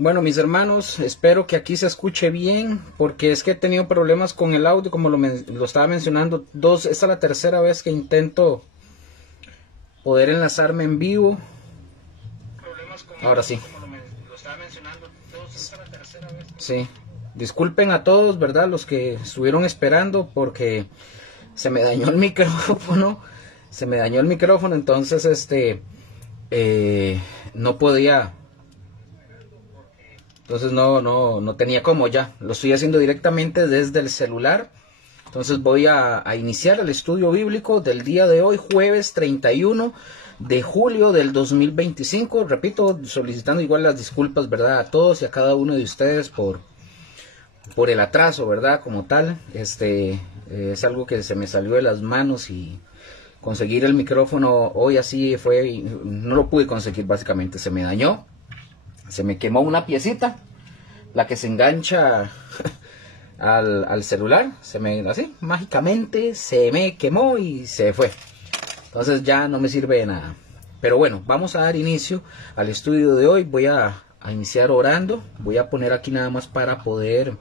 Bueno, mis hermanos, espero que aquí se escuche bien, porque es que he tenido problemas con el audio, como lo estaba mencionando. Esta es la tercera vez que intento poder enlazarme en vivo. Ahora sí. Sí, disculpen a todos, ¿verdad? Los que estuvieron esperando, porque se me dañó el micrófono. Entonces no podía. Entonces no tenía cómo ya. Lo estoy haciendo directamente desde el celular. Entonces voy a iniciar el estudio bíblico del día de hoy, jueves 31 de julio del 2025. Repito, solicitando igual las disculpas, ¿verdad? A todos y a cada uno de ustedes por el atraso, ¿verdad? Como tal, es algo que se me salió de las manos y conseguir el micrófono hoy así fue, no lo pude conseguir básicamente, se me dañó. Se me quemó una piecita, la que se engancha al celular, así, mágicamente se me quemó y se fue. Entonces ya no me sirve de nada. Pero bueno, vamos a dar inicio al estudio de hoy. Voy a iniciar orando. Voy a poner aquí nada más para poder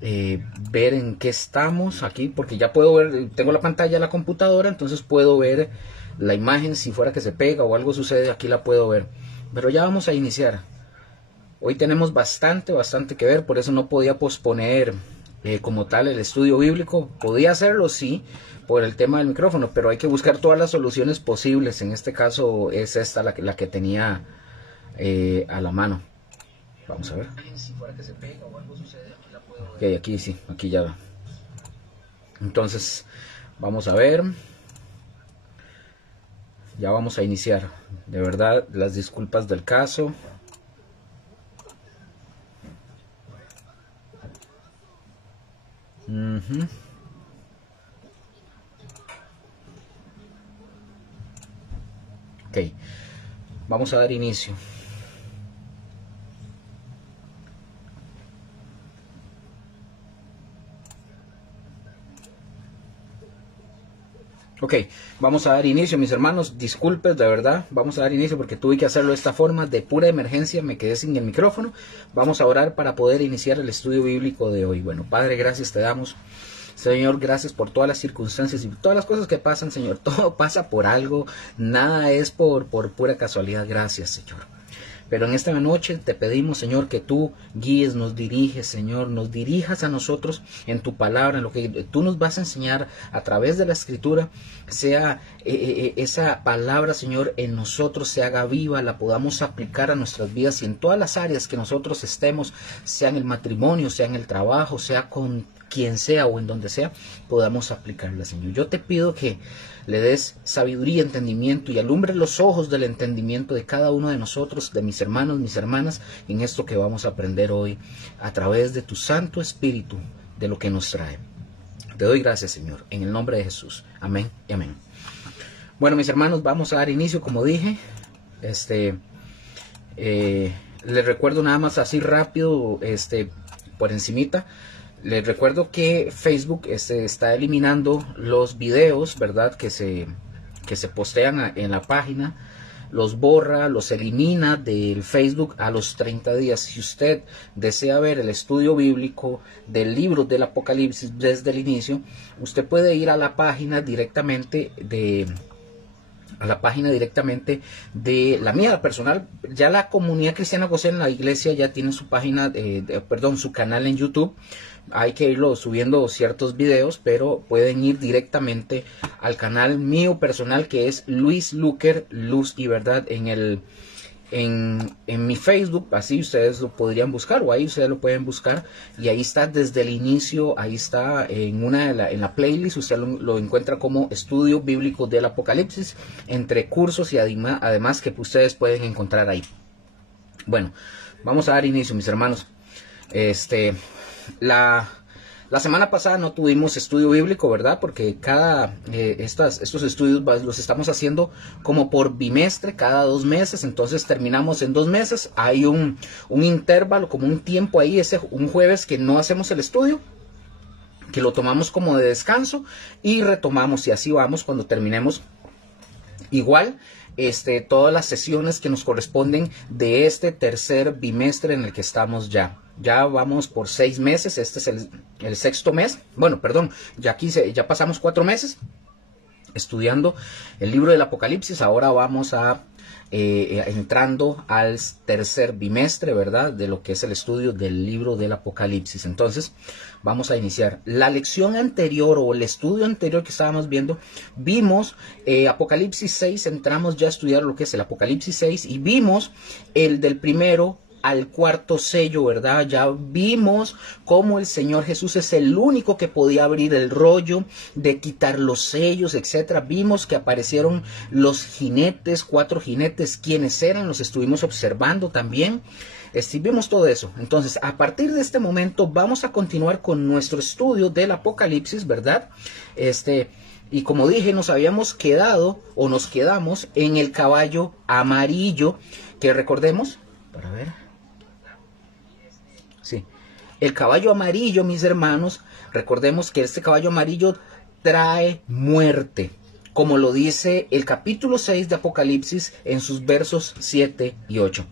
ver en qué estamos aquí, porque ya puedo ver, tengo la pantalla de la computadora, entonces puedo ver la imagen. Si fuera que se pega o algo sucede, aquí la puedo ver. Pero ya vamos a iniciar. Hoy tenemos bastante que ver, por eso no podía posponer como tal el estudio bíblico. Podía hacerlo, sí, por el tema del micrófono, pero hay que buscar todas las soluciones posibles. En este caso es esta la que tenía a la mano. Vamos a ver. Ok, aquí sí, aquí ya. Entonces, vamos a ver. Ya vamos a iniciar. De verdad, las disculpas del caso. Ok, vamos a dar inicio. Ok, vamos a dar inicio, mis hermanos. Disculpen, de verdad, vamos a dar inicio porque tuve que hacerlo de esta forma, de pura emergencia, me quedé sin el micrófono. Vamos a orar para poder iniciar el estudio bíblico de hoy. Bueno, Padre, gracias te damos. Señor, gracias por todas las circunstancias y todas las cosas que pasan, Señor. Todo pasa por algo, nada es por pura casualidad. Gracias, Señor. Pero en esta noche te pedimos, Señor, que tú guíes, nos diriges, Señor, nos dirijas a nosotros en tu palabra, en lo que tú nos vas a enseñar a través de la Escritura, sea esa palabra, Señor, en nosotros se haga viva, la podamos aplicar a nuestras vidas y en todas las áreas que nosotros estemos, sea en el matrimonio, sea en el trabajo, sea con quien sea o en donde sea, podamos aplicarla, Señor. Yo te pido que le des sabiduría, entendimiento y alumbre los ojos del entendimiento de cada uno de nosotros, de mis hermanos, mis hermanas, en esto que vamos a aprender hoy a través de tu Santo Espíritu, de lo que nos trae. Te doy gracias, Señor, en el nombre de Jesús. Amén y amén. Bueno, mis hermanos, vamos a dar inicio, como dije. Les recuerdo nada más así rápido, por encimita. Les recuerdo que Facebook está eliminando los videos, ¿verdad? Que se postean en la página. Los borra, los elimina del Facebook a los 30 días. Si usted desea ver el estudio bíblico del libro del Apocalipsis desde el inicio, usted puede ir a la página directamente de la mía personal. Ya la comunidad cristiana José en la iglesia ya tiene su página, su canal en YouTube. Hay que irlo subiendo ciertos videos, pero pueden ir directamente al canal mío personal, que es Luis Luker, Luz y Verdad, en mi Facebook. Así ustedes lo podrían buscar, o ahí ustedes lo pueden buscar, y ahí está desde el inicio. Ahí está en la playlist, usted lo encuentra como Estudio Bíblico del Apocalipsis, entre cursos y además que ustedes pueden encontrar ahí. Bueno, vamos a dar inicio, mis hermanos. La semana pasada no tuvimos estudio bíblico, ¿verdad? Porque estos estudios los estamos haciendo como por bimestre, cada 2 meses. Entonces terminamos en 2 meses. Hay un intervalo, como un tiempo ahí, un jueves que no hacemos el estudio, que lo tomamos como de descanso y retomamos, y así vamos cuando terminemos. Igual todas las sesiones que nos corresponden de este tercer bimestre en el que estamos ya. Ya vamos por 6 meses, este es el sexto mes. Bueno, perdón, ya pasamos 4 meses estudiando el libro del Apocalipsis. Ahora vamos a entrando al tercer bimestre, ¿verdad? De lo que es el estudio del libro del Apocalipsis. Entonces, vamos a iniciar. La lección anterior o el estudio anterior que estábamos viendo, vimos Apocalipsis 6, entramos ya a estudiar lo que es el Apocalipsis 6 y vimos el del primero al cuarto sello, ¿verdad? Ya vimos cómo el Señor Jesús es el único que podía abrir el rollo, de quitar los sellos, etcétera. Vimos que aparecieron los jinetes, 4 jinetes, ¿quiénes eran? Los estuvimos observando también. Vimos todo eso. Entonces, a partir de este momento vamos a continuar con nuestro estudio del Apocalipsis, ¿verdad? Y como dije, nos habíamos quedado o nos quedamos en el caballo amarillo, que recordemos, para ver. Sí, el caballo amarillo, mis hermanos, recordemos que este caballo amarillo trae muerte, como lo dice el capítulo 6 de Apocalipsis en sus versos 7 y 8.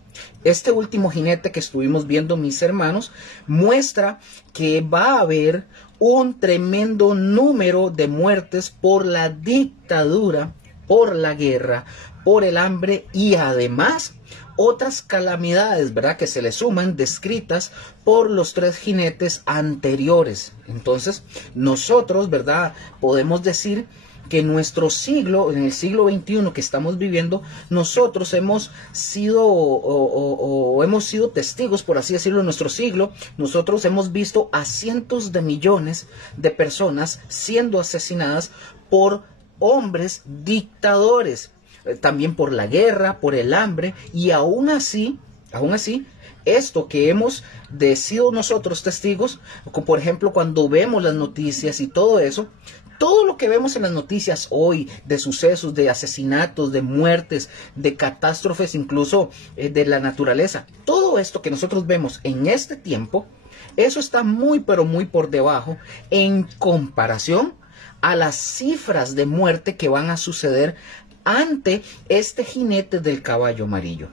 Este último jinete que estuvimos viendo, mis hermanos, muestra que va a haber un tremendo número de muertes por la dictadura, por la guerra, por el hambre y además otras calamidades, ¿verdad?, que se le suman, descritas por los 3 jinetes anteriores. Entonces, nosotros, ¿verdad?, podemos decir que en nuestro siglo, en el siglo XXI que estamos viviendo, nosotros hemos sido hemos sido testigos, por así decirlo, en nuestro siglo. Nosotros hemos visto a cientos de millones de personas siendo asesinadas por hombres dictadores, también por la guerra, por el hambre, y aún así, esto que hemos sido nosotros testigos, por ejemplo, cuando vemos las noticias y todo eso, todo lo que vemos en las noticias hoy, de sucesos, de asesinatos, de muertes, de catástrofes, incluso de la naturaleza, todo esto que nosotros vemos en este tiempo, eso está muy, pero muy por debajo en comparación a las cifras de muerte que van a suceder ante este jinete del caballo amarillo.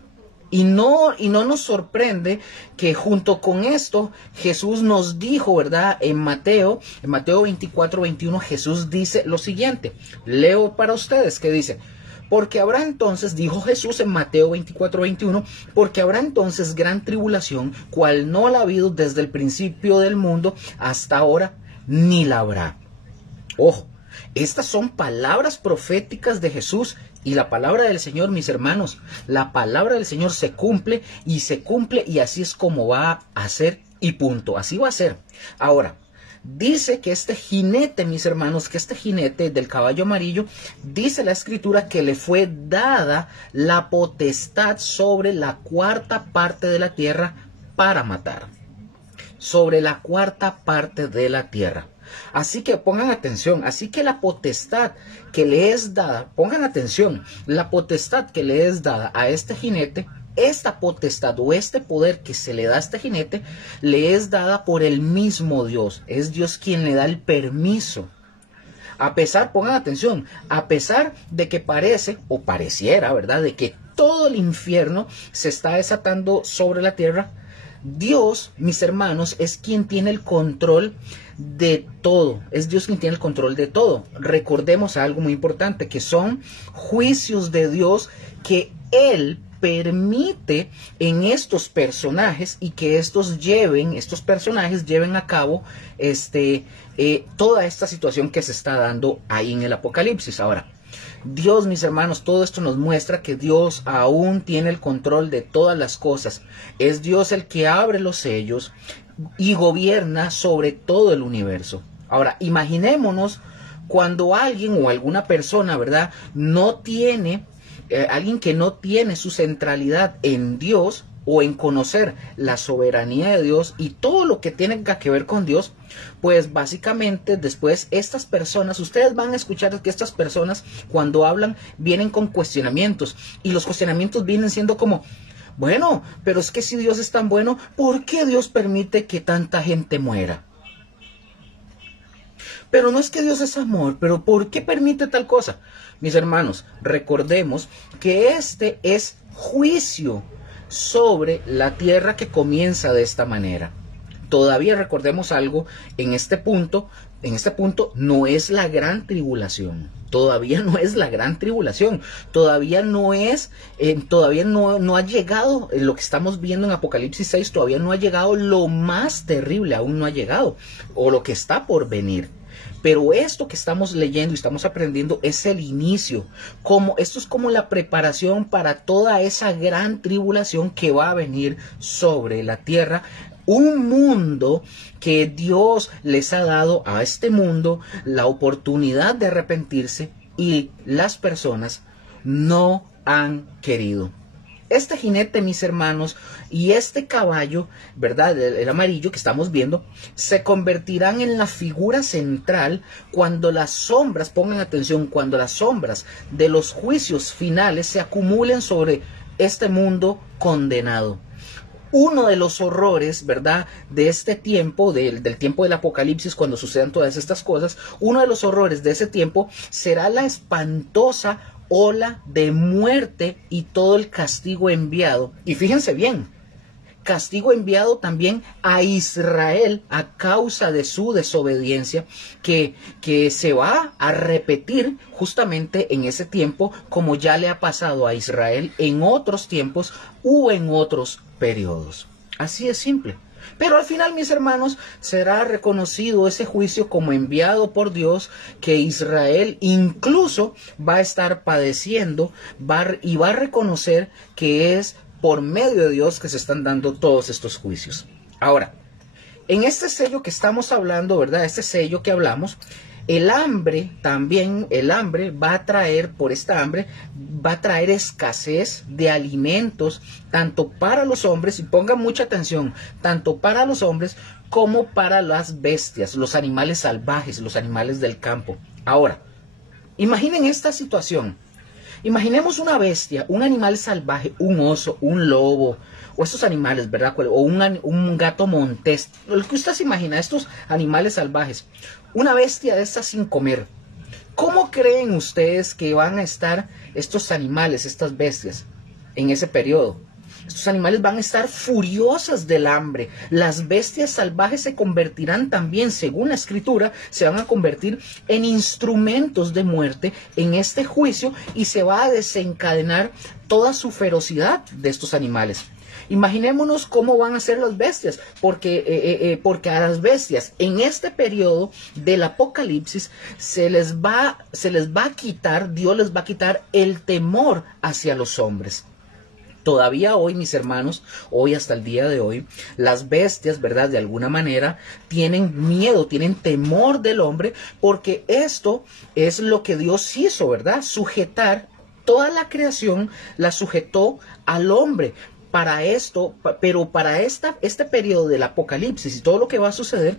Y no nos sorprende que junto con esto Jesús nos dijo, ¿verdad? En Mateo 24, 21, Jesús dice lo siguiente. Leo para ustedes, que dice: porque habrá entonces, dijo Jesús en Mateo 24, 21, porque habrá entonces gran tribulación, cual no la ha habido desde el principio del mundo hasta ahora, ni la habrá. Ojo, estas son palabras proféticas de Jesús y la palabra del Señor, mis hermanos, la palabra del Señor se cumple y así es como va a ser y punto, así va a ser. Ahora, dice que este jinete, mis hermanos, que este jinete del caballo amarillo, dice la Escritura que le fue dada la potestad sobre la 4ª parte de la tierra para matar. Sobre la 4ª parte de la tierra. Así que pongan atención, así que la potestad que le es dada, pongan atención, la potestad que le es dada a este jinete, esta potestad o este poder que se le da a este jinete, le es dada por el mismo Dios. Es Dios quien le da el permiso. A pesar, pongan atención, a pesar de que parece o pareciera, ¿verdad?, de que todo el infierno se está desatando sobre la tierra, Dios, mis hermanos, es quien tiene el control de todo. Es Dios quien tiene el control de todo. Recordemos algo muy importante, que son juicios de Dios que Él permite en estos personajes y que estos personajes lleven a cabo toda esta situación que se está dando ahí en el Apocalipsis. Ahora, Dios, mis hermanos, todo esto nos muestra que Dios aún tiene el control de todas las cosas. Es Dios el que abre los sellos y gobierna sobre todo el universo. Ahora, imaginémonos cuando alguien o alguna persona, ¿verdad?, no tiene, alguien que no tiene su centralidad en Dios o en conocer la soberanía de Dios y todo lo que tiene que ver con Dios, pues básicamente después estas personas, ustedes van a escuchar que estas personas cuando hablan vienen con cuestionamientos y los cuestionamientos vienen siendo como: bueno, pero es que si Dios es tan bueno, ¿por qué Dios permite que tanta gente muera? Pero no es que Dios es amor, pero ¿por qué permite tal cosa? Mis hermanos, recordemos que este es juicio sobre la tierra que comienza de esta manera. Todavía recordemos algo, en este punto no es la gran tribulación. Todavía no es la gran tribulación. Todavía no ha llegado lo que estamos viendo en Apocalipsis 6, todavía no ha llegado lo más terrible, aún no ha llegado, o lo que está por venir. Pero esto que estamos leyendo y estamos aprendiendo es el inicio. Esto es como la preparación para toda esa gran tribulación que va a venir sobre la tierra. Un mundo que Dios les ha dado a este mundo la oportunidad de arrepentirse y las personas no han querido. Este jinete, mis hermanos, y este caballo, ¿verdad? El amarillo que estamos viendo, se convertirán en la figura central cuando las sombras, pongan atención, cuando las sombras de los juicios finales se acumulen sobre este mundo condenado. Uno de los horrores, ¿verdad?, de este tiempo, del tiempo del Apocalipsis, cuando sucedan todas estas cosas, uno de los horrores de ese tiempo será la espantosa ola de muerte y todo el castigo enviado. Y fíjense bien, castigo enviado también a Israel a causa de su desobediencia, que se va a repetir justamente en ese tiempo, como ya le ha pasado a Israel en otros tiempos u en otros periodos. Así es simple. Pero al final, mis hermanos, será reconocido ese juicio como enviado por Dios, que Israel incluso va a estar padeciendo y va a reconocer que es por medio de Dios que se están dando todos estos juicios. Ahora, en este sello que estamos hablando, ¿verdad? Este sello que hablamos, el hambre va a traer, por esta hambre, va a traer escasez de alimentos, tanto para los hombres, y pongan mucha atención, tanto para los hombres como para las bestias, los animales salvajes, los animales del campo. Ahora, imaginen esta situación. Imaginemos una bestia, un animal salvaje, un oso, un lobo, o estos animales, ¿verdad? O un gato montés, lo que usted se imagina, estos animales salvajes. Una bestia de estas sin comer. ¿Cómo creen ustedes que van a estar estos animales, estas bestias, en ese periodo? Estos animales van a estar furiosas del hambre. Las bestias salvajes se convertirán también, según la escritura, se van a convertir en instrumentos de muerte en este juicio, y se va a desencadenar toda su ferocidad de estos animales. Imaginémonos cómo van a ser las bestias, porque a las bestias en este periodo del Apocalipsis se les va a quitar, Dios les va a quitar el temor hacia los hombres. Todavía hoy, mis hermanos, hoy hasta el día de hoy, las bestias, ¿verdad?, de alguna manera tienen miedo, tienen temor del hombre, porque esto es lo que Dios hizo, ¿verdad? Sujetar toda la creación, la sujetó al hombre. Para esto, pero para este periodo del Apocalipsis y todo lo que va a suceder,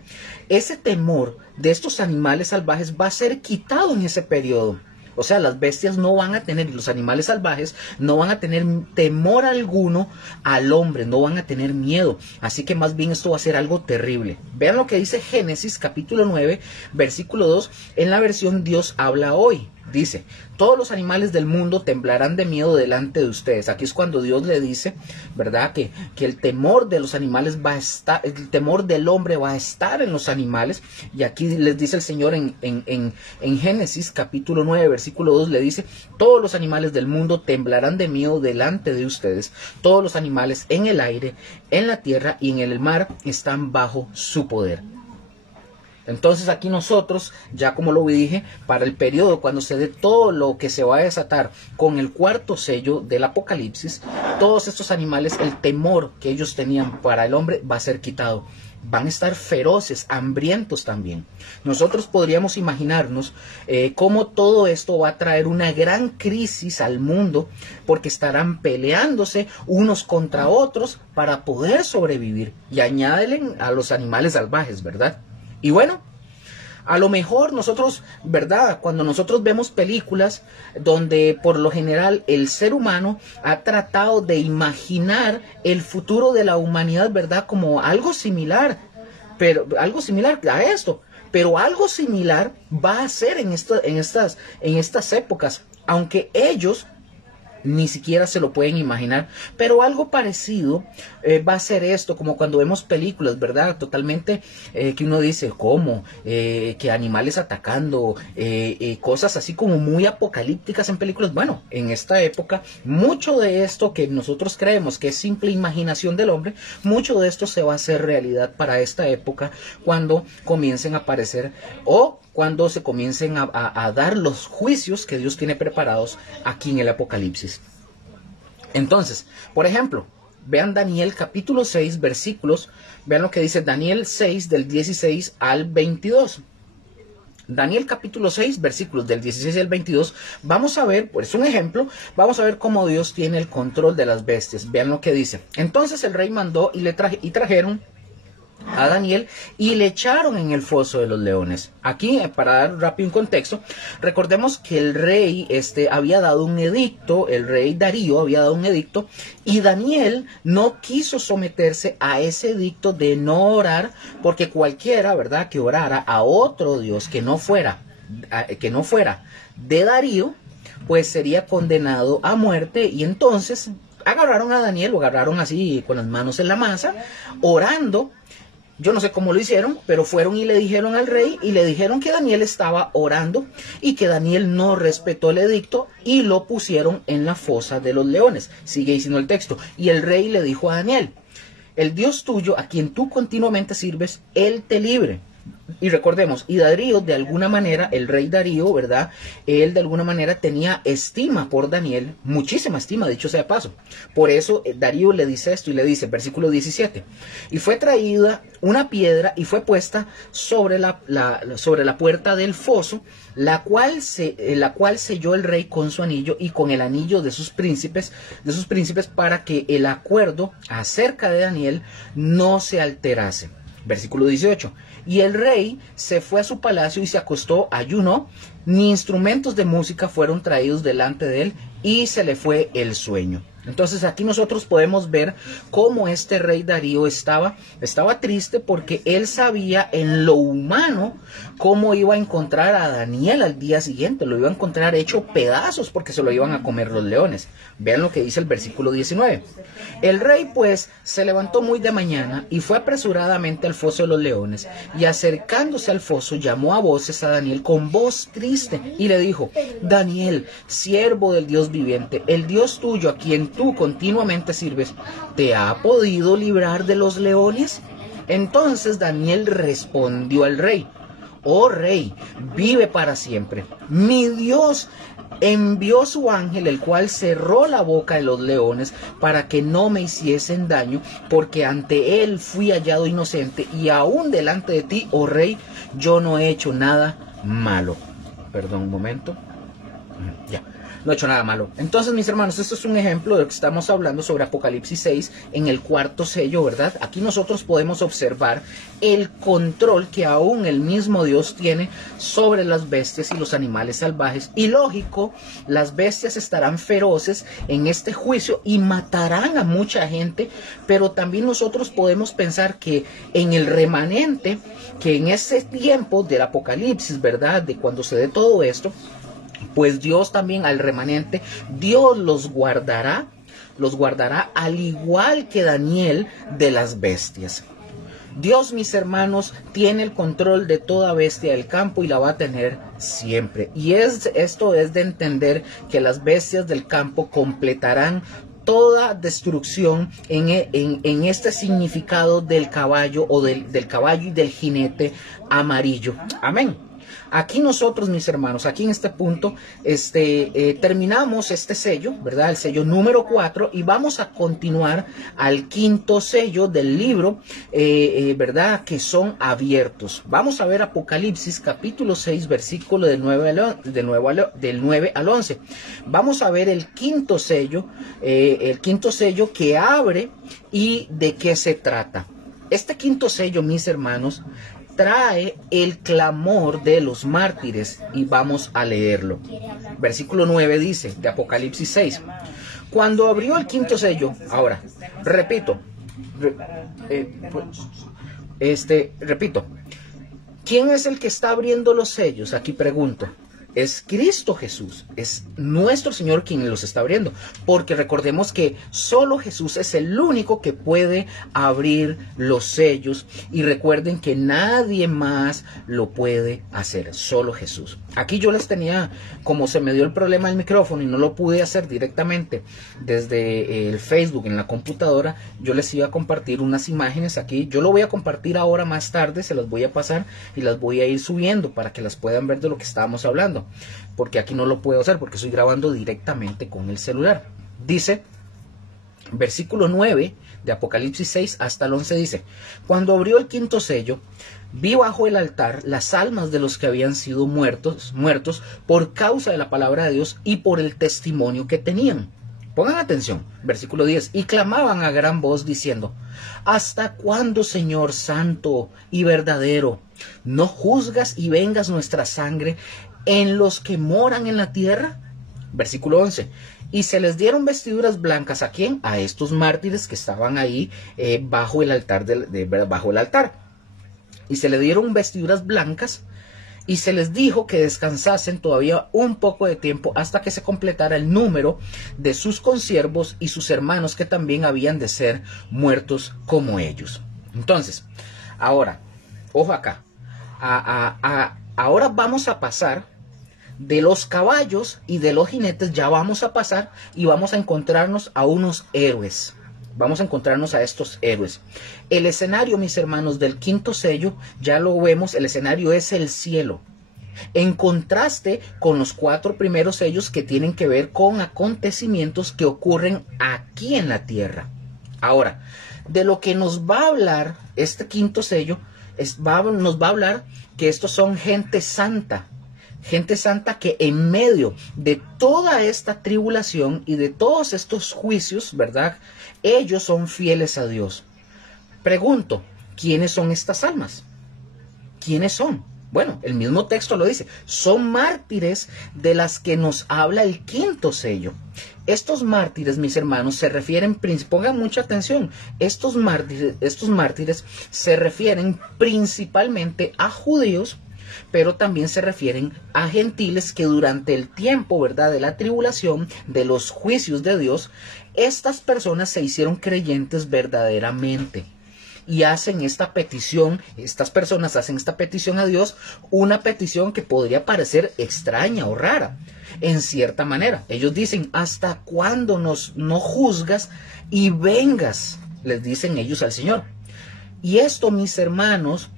ese temor de estos animales salvajes va a ser quitado en ese periodo. O sea, las bestias no van a tener, los animales salvajes no van a tener temor alguno al hombre, no van a tener miedo. Así que más bien esto va a ser algo terrible. Vean lo que dice Génesis capítulo 9, versículo 2, en la versión Dios habla hoy. Dice, todos los animales del mundo temblarán de miedo delante de ustedes. Aquí es cuando Dios le dice, ¿verdad?, que el temor de los animales va a estar, el temor del hombre va a estar en los animales. Y aquí les dice el Señor en Génesis capítulo 9, versículo 2, le dice, todos los animales del mundo temblarán de miedo delante de ustedes. Todos los animales en el aire, en la tierra y en el mar están bajo su poder. Entonces aquí nosotros, ya como lo dije, para el periodo cuando se dé todo lo que se va a desatar con el cuarto sello del Apocalipsis, todos estos animales, el temor que ellos tenían para el hombre va a ser quitado. Van a estar feroces, hambrientos también. Nosotros podríamos imaginarnos cómo todo esto va a traer una gran crisis al mundo, porque estarán peleándose unos contra otros para poder sobrevivir. Y añádele a los animales salvajes, ¿verdad? Y bueno, a lo mejor nosotros, ¿verdad?, cuando nosotros vemos películas donde por lo general el ser humano ha tratado de imaginar el futuro de la humanidad, ¿verdad?, como algo similar, pero algo similar a esto. Pero algo similar va a ser en estas épocas, aunque ellos ni siquiera se lo pueden imaginar, pero algo parecido va a ser esto, como cuando vemos películas, ¿verdad? Totalmente que uno dice, ¿cómo? Que animales atacando, cosas así como muy apocalípticas en películas. Bueno, en esta época, mucho de esto que nosotros creemos que es simple imaginación del hombre, mucho de esto se va a hacer realidad para esta época cuando comiencen a aparecer o cuando se comiencen a dar los juicios que Dios tiene preparados aquí en el Apocalipsis. Entonces, por ejemplo, vean Daniel capítulo 6 versículos, vean lo que dice Daniel 6 del 16 al 22. Daniel capítulo 6 versículos del 16 al 22, vamos a ver, pues un ejemplo, vamos a ver cómo Dios tiene el control de las bestias. Vean lo que dice. Entonces el rey mandó y trajeron a Daniel y le echaron en el foso de los leones. Aquí, para dar rápido un contexto, recordemos que el rey había dado un edicto, el rey Darío había dado un edicto, y Daniel no quiso someterse a ese edicto de no orar, porque cualquiera, ¿verdad?, que orara a otro Dios que no fuera de Darío, pues sería condenado a muerte. Y entonces agarraron a Daniel, lo agarraron así con las manos en la masa, orando. Yo no sé cómo lo hicieron, pero fueron y le dijeron al rey, y le dijeron que Daniel estaba orando y que Daniel no respetó el edicto, y lo pusieron en la fosa de los leones. Sigue diciendo el texto. Y el rey le dijo a Daniel: el Dios tuyo, a quien tú continuamente sirves, él te libre. Y recordemos, y Darío, de alguna manera, el rey Darío, ¿verdad?, él de alguna manera tenía estima por Daniel, muchísima estima, dicho sea de paso. Por eso Darío le dice esto, y le dice, versículo 17, y fue traída una piedra y fue puesta sobre la puerta del foso, la cual selló el rey con su anillo y con el anillo de sus príncipes, para que el acuerdo acerca de Daniel no se alterase. Versículo 18. Y el rey se fue a su palacio y se acostó, ayunó, ni instrumentos de música fueron traídos delante de él, y se le fue el sueño. Entonces aquí nosotros podemos ver cómo este rey Darío estaba triste, porque él sabía en lo humano cómo iba a encontrar a Daniel al día siguiente. Lo iba a encontrar hecho pedazos, porque se lo iban a comer los leones. Vean lo que dice el versículo 19. El rey pues se levantó muy de mañana y fue apresuradamente al foso de los leones, y acercándose al foso llamó a voces a Daniel con voz triste y le dijo: Daniel, siervo del Dios viviente, el Dios tuyo, a quien tú continuamente sirves, ¿te ha podido librar de los leones? Entonces Daniel respondió al rey: oh rey, vive para siempre. Mi Dios envió su ángel, el cual cerró la boca de los leones para que no me hiciesen daño, porque ante él fui hallado inocente, y aún delante de ti, oh rey, yo no he hecho nada malo. Perdón un momento. Ya. No he hecho nada malo. Entonces, mis hermanos, esto es un ejemplo de lo que estamos hablando sobre Apocalipsis 6 en el cuarto sello, ¿verdad? Aquí nosotros podemos observar el control que aún el mismo Dios tiene sobre las bestias y los animales salvajes. Y lógico, las bestias estarán feroces en este juicio y matarán a mucha gente, pero también nosotros podemos pensar que en el remanente, que en ese tiempo del Apocalipsis, ¿verdad?, de cuando se dé todo esto, pues Dios también al remanente, Dios los guardará al igual que Daniel de las bestias. Dios, mis hermanos, tiene el control de toda bestia del campo y la va a tener siempre. Y esto es de entender que las bestias del campo completarán toda destrucción en este significado del caballo o del caballo y del jinete amarillo. Amén. Aquí nosotros, mis hermanos, aquí en este punto, terminamos este sello, ¿verdad? El sello número 4, y vamos a continuar al quinto sello del libro, ¿verdad? Que son abiertos. Vamos a ver Apocalipsis capítulo 6, versículo del 9 al 11. Vamos a ver el quinto sello que abre y de qué se trata. Este quinto sello, mis hermanos, trae el clamor de los mártires, y vamos a leerlo. Versículo 9 dice, de Apocalipsis 6, cuando abrió el quinto sello, ahora, repito, ¿Quién es el que está abriendo los sellos? Aquí pregunto. Es Cristo Jesús, es nuestro Señor quien los está abriendo, porque recordemos que solo Jesús es el único que puede abrir los sellos, y recuerden que nadie más lo puede hacer, solo Jesús. Aquí yo les tenía, como se me dio el problema del micrófono y no lo pude hacer directamente desde el Facebook en la computadora, yo les iba a compartir unas imágenes aquí. Yo lo voy a compartir ahora más tarde, se las voy a pasar y las voy a ir subiendo para que las puedan ver de lo que estábamos hablando, porque aquí no lo puedo hacer porque estoy grabando directamente con el celular. Dice, versículo 9 de Apocalipsis 6 hasta el 11 dice: cuando abrió el quinto sello, vi bajo el altar las almas de los que habían sido muertos por causa de la palabra de Dios y por el testimonio que tenían. Pongan atención, versículo 10, y clamaban a gran voz diciendo: ¿hasta cuándo, Señor santo y verdadero, no juzgas y vengas nuestra sangre en los que moran en la tierra? Versículo 11, y se les dieron vestiduras blancas. ¿A quién? A estos mártires que estaban ahí bajo el altar, bajo el altar. Y se les dieron vestiduras blancas, y se les dijo que descansasen todavía un poco de tiempo hasta que se completara el número de sus consiervos y sus hermanos que también habían de ser muertos como ellos. Entonces, ahora, ojo acá, ahora vamos a pasar de los caballos y de los jinetes, ya vamos a pasar y vamos a encontrarnos a unos héroes. Vamos a encontrarnos a estos héroes. El escenario, mis hermanos, del quinto sello, ya lo vemos, el escenario es el cielo. En contraste con los 4 primeros sellos que tienen que ver con acontecimientos que ocurren aquí en la tierra. Ahora, de lo que nos va a hablar este quinto sello, nos va a hablar que estos son gente santa. Gente santa que en medio de toda esta tribulación y de todos estos juicios, ¿verdad?, ellos son fieles a Dios. Pregunto, ¿quiénes son estas almas? ¿Quiénes son? Bueno, el mismo texto lo dice. Son mártires de las que nos habla el quinto sello. Estos mártires, mis hermanos, se refieren, pongan mucha atención, estos mártires se refieren principalmente a judíos, pero también se refieren a gentiles que durante el tiempo, ¿verdad?, de la tribulación, de los juicios de Dios, estas personas se hicieron creyentes verdaderamente y hacen esta petición. Estas personas hacen esta petición a Dios, una petición que podría parecer extraña o rara en cierta manera. Ellos dicen: ¿hasta cuándo no juzgas y vengas? Les dicen ellos al Señor. Y esto, mis hermanos,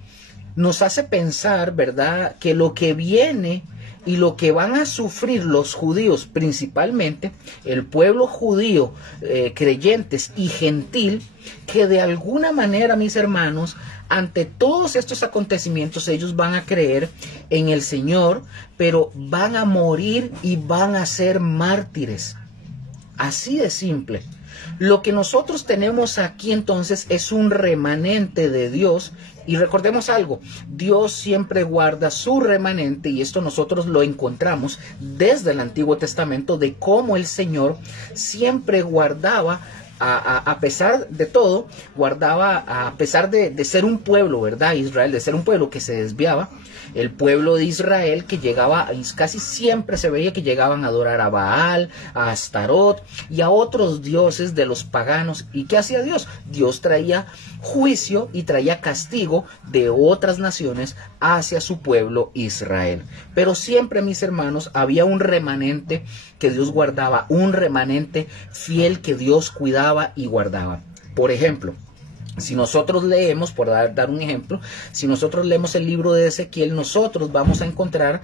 nos hace pensar, ¿verdad?, que lo que viene y lo que van a sufrir los judíos, principalmente el pueblo judío, creyentes y gentil, que de alguna manera, mis hermanos, ante todos estos acontecimientos ellos van a creer en el Señor, pero van a morir y van a ser mártires. Así de simple. Lo que nosotros tenemos aquí entonces es un remanente de Dios. Y recordemos algo, Dios siempre guarda su remanente, y esto nosotros lo encontramos desde el Antiguo Testamento, de cómo el Señor siempre guardaba, a pesar de todo, guardaba, a pesar de ser un pueblo, ¿verdad? Israel, de ser un pueblo que se desviaba, el pueblo de Israel que llegaba, casi siempre se veía que llegaban a adorar a Baal, a Astarot y a otros dioses de los paganos. ¿Y qué hacía Dios? Dios traía juicio y traía castigo de otras naciones hacia su pueblo Israel. Pero siempre, mis hermanos, había un remanente que Dios guardaba, un remanente fiel que Dios cuidaba y guardaba. Por ejemplo, si nosotros leemos, por dar un ejemplo, si nosotros leemos el libro de Ezequiel, nosotros vamos a encontrar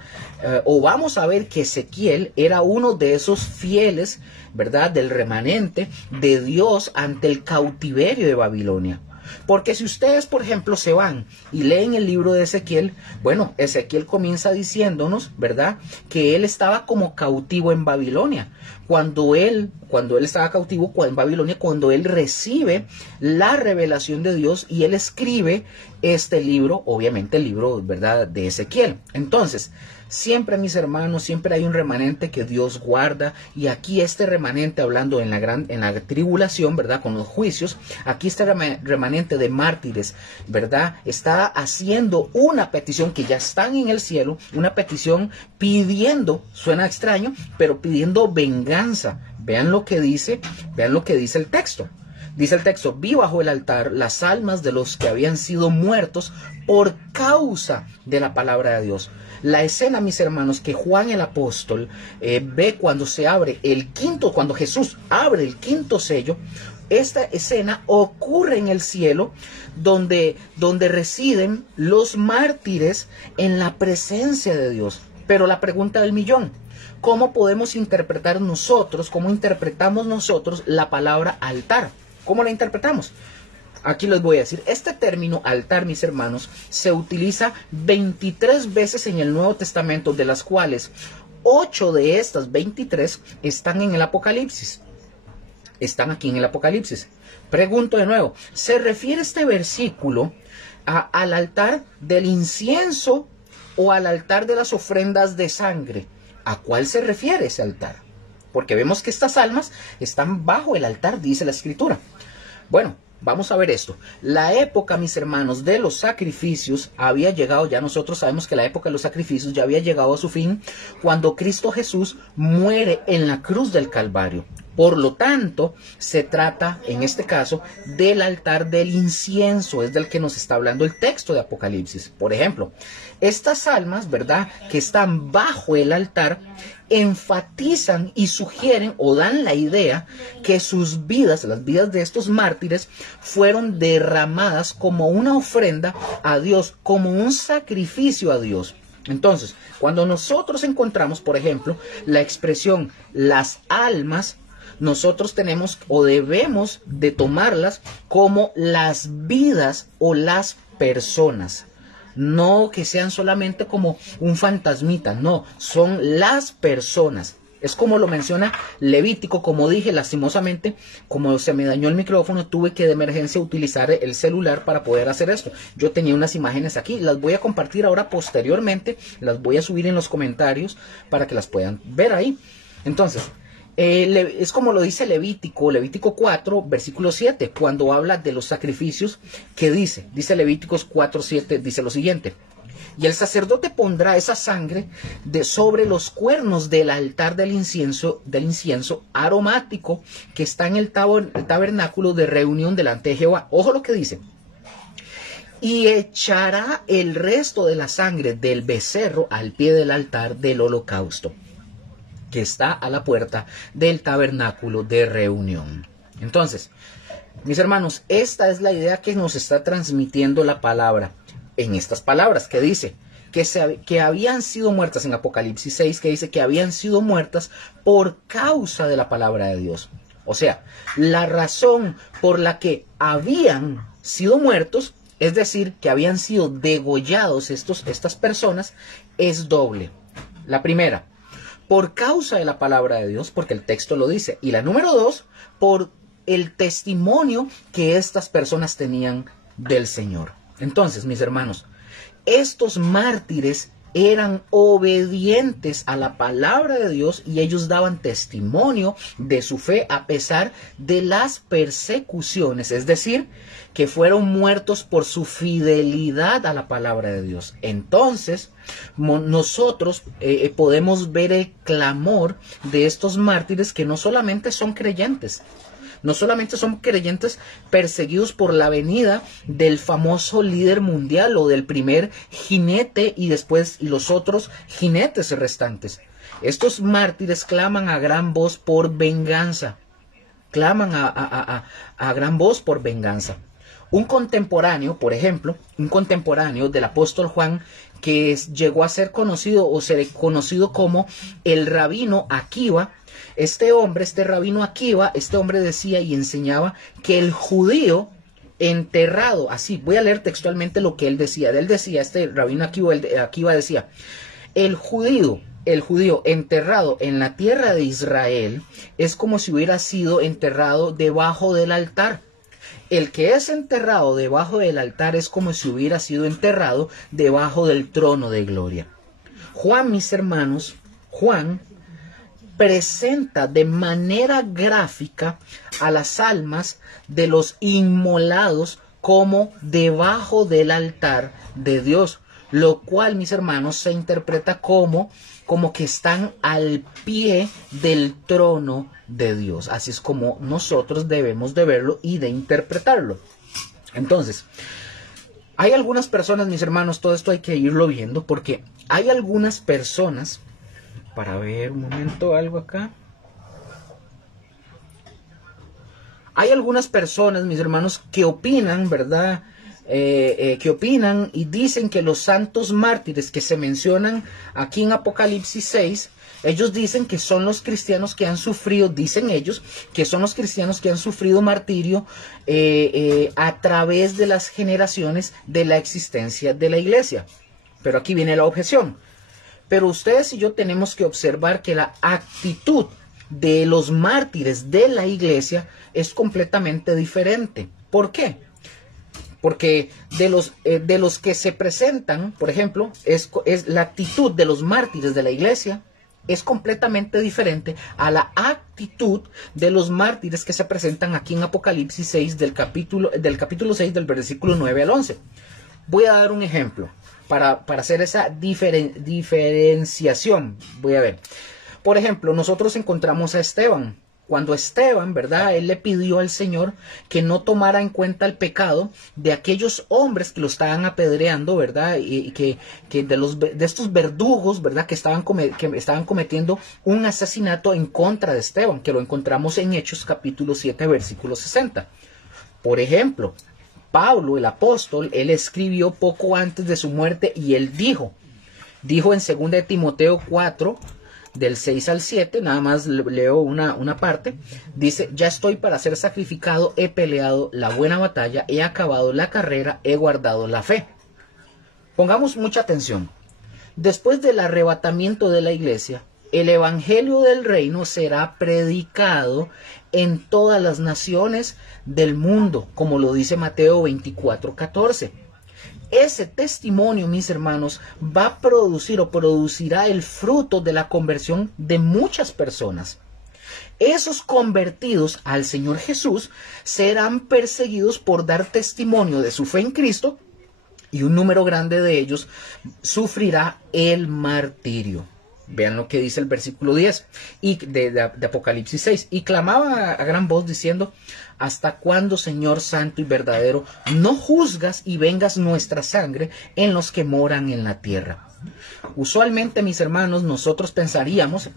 o vamos a ver que Ezequiel era uno de esos fieles, ¿verdad?, del remanente de Dios ante el cautiverio de Babilonia. Porque si ustedes, por ejemplo, se van y leen el libro de Ezequiel, bueno, Ezequiel comienza diciéndonos, ¿verdad?, que él estaba como cautivo en Babilonia. Cuando él estaba cautivo en Babilonia, cuando él recibe la revelación de Dios y él escribe este libro, obviamente el libro, ¿verdad?, de Ezequiel. Entonces, Siempre, mis hermanos, siempre hay un remanente que Dios guarda, y aquí este remanente, hablando en la tribulación, ¿verdad? Con los juicios, aquí este remanente de mártires, ¿verdad? Está haciendo una petición, que ya están en el cielo, una petición pidiendo, suena extraño, pero pidiendo venganza. Vean lo que dice el texto. Dice el texto: vi bajo el altar las almas de los que habían sido muertos por causa de la palabra de Dios. La escena, mis hermanos, que Juan el apóstol ve cuando se abre cuando Jesús abre el quinto sello, esta escena ocurre en el cielo, donde residen los mártires en la presencia de Dios. Pero la pregunta del millón: ¿cómo podemos interpretar nosotros, cómo interpretamos nosotros la palabra altar? ¿Cómo la interpretamos? Aquí les voy a decir, este término altar, mis hermanos, se utiliza 23 veces en el Nuevo Testamento, de las cuales 8 de estas 23 están en el Apocalipsis. Están aquí en el Apocalipsis. Pregunto de nuevo, ¿se refiere este versículo al altar del incienso o al altar de las ofrendas de sangre? ¿A cuál se refiere ese altar? Porque vemos que estas almas están bajo el altar, dice la Escritura. Bueno, vamos a ver esto. La época, mis hermanos, de los sacrificios había llegado, ya nosotros sabemos que la época de los sacrificios ya había llegado a su fin cuando Cristo Jesús muere en la cruz del Calvario. Por lo tanto, se trata, en este caso, del altar del incienso, es del que nos está hablando el texto de Apocalipsis. Por ejemplo, estas almas, ¿verdad?, que están bajo el altar, enfatizan y sugieren o dan la idea que sus vidas, las vidas de estos mártires, fueron derramadas como una ofrenda a Dios, como un sacrificio a Dios. Entonces, cuando nosotros encontramos, por ejemplo, la expresión las almas, nosotros tenemos o debemos de tomarlas como las vidas o las personas. No que sean solamente como un fantasmita, no, son las personas. Es como lo menciona Levítico. Como dije, lastimosamente, como se me dañó el micrófono, tuve que de emergencia utilizar el celular para poder hacer esto. Yo tenía unas imágenes aquí, las voy a compartir ahora posteriormente, las voy a subir en los comentarios para que las puedan ver ahí. Entonces, es como lo dice Levítico 4, versículo 7, cuando habla de los sacrificios, que dice Levíticos 4, 7, dice lo siguiente: y el sacerdote pondrá esa sangre sobre los cuernos del altar del incienso aromático que está en el tabernáculo de reunión delante de Jehová. Ojo lo que dice: y echará el resto de la sangre del becerro al pie del altar del holocausto, que está a la puerta del tabernáculo de reunión. Entonces, mis hermanos, esta es la idea que nos está transmitiendo la palabra. En estas palabras que dice que habían sido muertas, en Apocalipsis 6, que dice que habían sido muertas por causa de la palabra de Dios. O sea, la razón por la que habían sido muertos, es decir, que habían sido degollados estas personas, es doble. La primera, por causa de la palabra de Dios, porque el texto lo dice. Y la número 2, por el testimonio que estas personas tenían del Señor. Entonces, mis hermanos, estos mártires eran obedientes a la palabra de Dios y ellos daban testimonio de su fe a pesar de las persecuciones, es decir, que fueron muertos por su fidelidad a la palabra de Dios. Entonces, nosotros podemos ver el clamor de estos mártires, que no solamente son creyentes, no solamente son creyentes perseguidos por la venida del famoso líder mundial o del primer jinete y después los otros jinetes restantes. Estos mártires claman a gran voz por venganza. Claman a gran voz por venganza. Un contemporáneo, por ejemplo, un contemporáneo del apóstol Juan, que llegó a ser conocido conocido como el rabino Akiva. Este rabino Akiva, este hombre decía y enseñaba que el judío enterrado, así, voy a leer textualmente lo que él decía. Este rabino Akiva decía: el judío enterrado en la tierra de Israel es como si hubiera sido enterrado debajo del altar. El que es enterrado debajo del altar es como si hubiera sido enterrado debajo del trono de gloria. Juan, mis hermanos, Juan presenta de manera gráfica a las almas de los inmolados como debajo del altar de Dios, lo cual, mis hermanos, se interpreta como que están al pie del trono de Dios. Así es como nosotros debemos de verlo y de interpretarlo. Entonces, hay algunas personas, mis hermanos, todo esto hay que irlo viendo, porque hay algunas personas, para ver un momento algo acá. Hay algunas personas, mis hermanos, que opinan, ¿verdad? Que opinan y dicen que los santos mártires que se mencionan aquí en Apocalipsis 6, ellos dicen que son los cristianos que han sufrido, dicen ellos, que son los cristianos que han sufrido martirio a través de las generaciones de la existencia de la iglesia. Pero aquí viene la objeción. Pero ustedes y yo tenemos que observar que la actitud de los mártires de la iglesia es completamente diferente. ¿Por qué? Porque de los que se presentan, por ejemplo, es la actitud de los mártires de la iglesia es completamente diferente a la actitud de los mártires que se presentan aquí en Apocalipsis 6 del capítulo 6 del versículo 9 al 11. Voy a dar un ejemplo para hacer esa diferenciación. Voy a ver. Por ejemplo, nosotros encontramos a Esteban. Cuando Esteban, ¿verdad? Él le pidió al Señor que no tomara en cuenta el pecado de aquellos hombres que lo estaban apedreando, ¿verdad? Y que de estos verdugos, ¿verdad? Que estaban cometiendo un asesinato en contra de Esteban, que lo encontramos en Hechos capítulo 7, versículo 60. Por ejemplo, Pablo, el apóstol, él escribió poco antes de su muerte y él dijo en 2 de Timoteo 4, del 6 al 7, nada más leo una parte, dice: ya estoy para ser sacrificado, he peleado la buena batalla, he acabado la carrera, he guardado la fe. Pongamos mucha atención. Después del arrebatamiento de la iglesia, el evangelio del reino será predicado en todas las naciones del mundo, como lo dice Mateo 24:14. Ese testimonio, mis hermanos, va a producir o producirá el fruto de la conversión de muchas personas. Esos convertidos al Señor Jesús serán perseguidos por dar testimonio de su fe en Cristo, y un número grande de ellos sufrirá el martirio. Vean lo que dice el versículo 10 y de Apocalipsis 6. Y clamaba a gran voz diciendo: ¿hasta cuándo, Señor santo y verdadero, no juzgas y vengas nuestra sangre en los que moran en la tierra? Usualmente, mis hermanos, nosotros pensaríamos,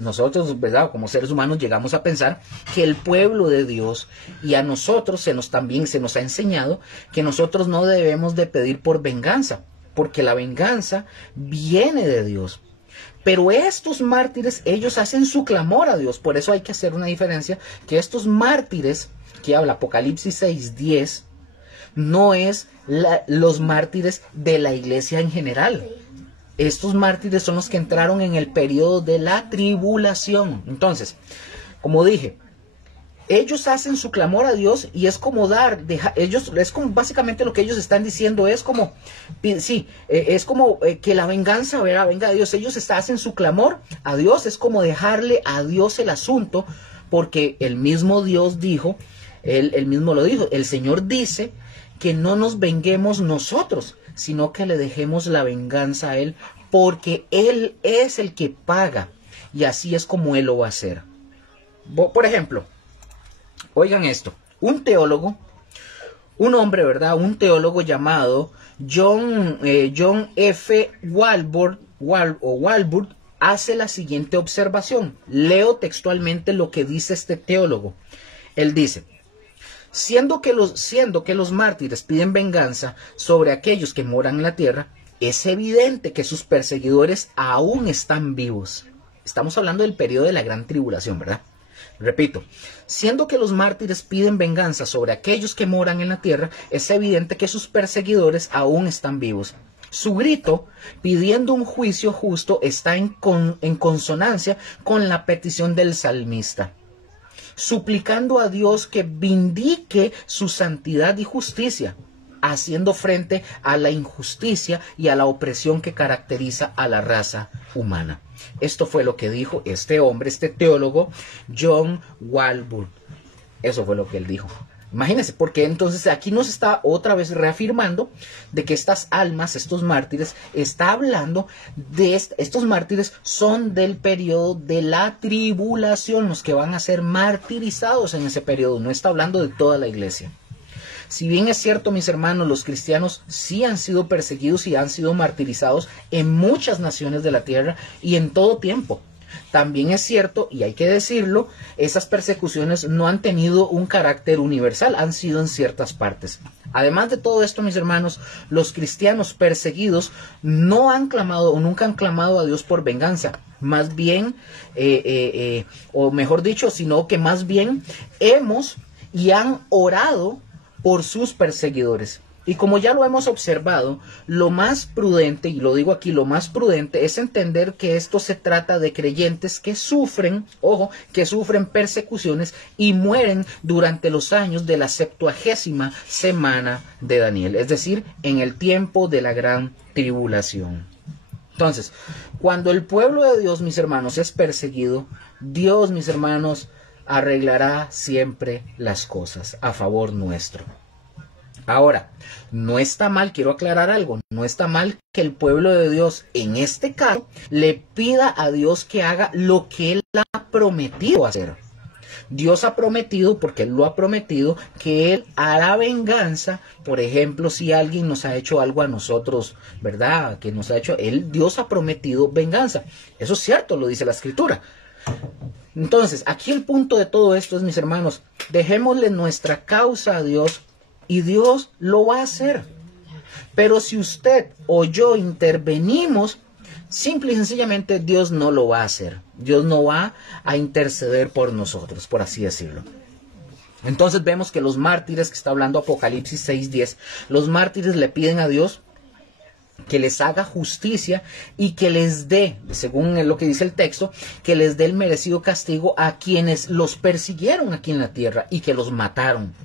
¿verdad? Como seres humanos llegamos a pensar que el pueblo de Dios, y a nosotros también se nos ha enseñado que nosotros no debemos de pedir por venganza, porque la venganza viene de Dios. Pero estos mártires, ellos hacen su clamor a Dios. Por eso hay que hacer una diferencia, que estos mártires que habla Apocalipsis 6:10 no es los mártires de la iglesia en general. Estos mártires son los que entraron en el periodo de la tribulación. Entonces, como dije, ellos hacen su clamor a Dios y es como básicamente lo que ellos están diciendo es como, que la venganza, venga a Dios. Ellos hacen su clamor a Dios, es como dejarle a Dios el asunto, porque el mismo Dios dijo, él mismo lo dijo, el Señor dice que no nos venguemos nosotros, sino que le dejemos la venganza a Él, porque Él es el que paga, y así es como Él lo va a hacer. Por ejemplo, oigan esto, un teólogo, un hombre, ¿verdad? Un teólogo llamado John F. Walvoord hace la siguiente observación. Leo textualmente lo que dice este teólogo. Él dice: siendo que los mártires piden venganza sobre aquellos que moran en la tierra, es evidente que sus perseguidores aún están vivos. Estamos hablando del periodo de la gran tribulación, ¿verdad? Repito, siendo que los mártires piden venganza sobre aquellos que moran en la tierra, es evidente que sus perseguidores aún están vivos. Su grito, pidiendo un juicio justo, está en consonancia con la petición del salmista, suplicando a Dios que vindique su santidad y justicia. haciendo frente a la injusticia y a la opresión que caracteriza a la raza humana. Esto fue lo que dijo este hombre, este teólogo, John Walvoord. Eso fue lo que él dijo. Imagínense, porque entonces aquí nos está otra vez reafirmando de que estas almas, estos mártires, está hablando de estos mártires son del periodo de la tribulación, los que van a ser martirizados en ese periodo. No está hablando de toda la iglesia. Si bien es cierto, mis hermanos, los cristianos sí han sido perseguidos y han sido martirizados en muchas naciones de la tierra y en todo tiempo. También es cierto, y hay que decirlo, esas persecuciones no han tenido un carácter universal, han sido en ciertas partes. Además de todo esto, mis hermanos, los cristianos perseguidos no han clamado o nunca han clamado a Dios por venganza. Más bien, o mejor dicho, sino que más bien hemos y han orado por sus perseguidores. Y como ya lo hemos observado, lo más prudente, y lo digo aquí, lo más prudente es entender que esto se trata de creyentes que sufren, ojo, que sufren persecuciones y mueren durante los años de la 70ª semana de Daniel, es decir, en el tiempo de la gran tribulación. Entonces, cuando el pueblo de Dios, mis hermanos, es perseguido, Dios, mis hermanos, arreglará siempre las cosas a favor nuestro. Ahora, no está mal, quiero aclarar algo, no está mal que el pueblo de Dios, en este caso, le pida a Dios que haga lo que Él ha prometido hacer. Dios ha prometido, porque Él lo ha prometido, que Él hará venganza, por ejemplo, si alguien nos ha hecho algo a nosotros, ¿verdad? Que nos ha hecho, Dios ha prometido venganza. Eso es cierto, lo dice la Escritura. Entonces, aquí el punto de todo esto es, mis hermanos, dejémosle nuestra causa a Dios, y Dios lo va a hacer. Pero si usted o yo intervenimos, simple y sencillamente Dios no lo va a hacer. Dios no va a interceder por nosotros, por así decirlo. Entonces vemos que los mártires, que está hablando Apocalipsis 6:10, los mártires le piden a Dios que les haga justicia y que les dé, según lo que dice el texto, que les dé el merecido castigo a quienes los persiguieron aquí en la tierra y que los mataron.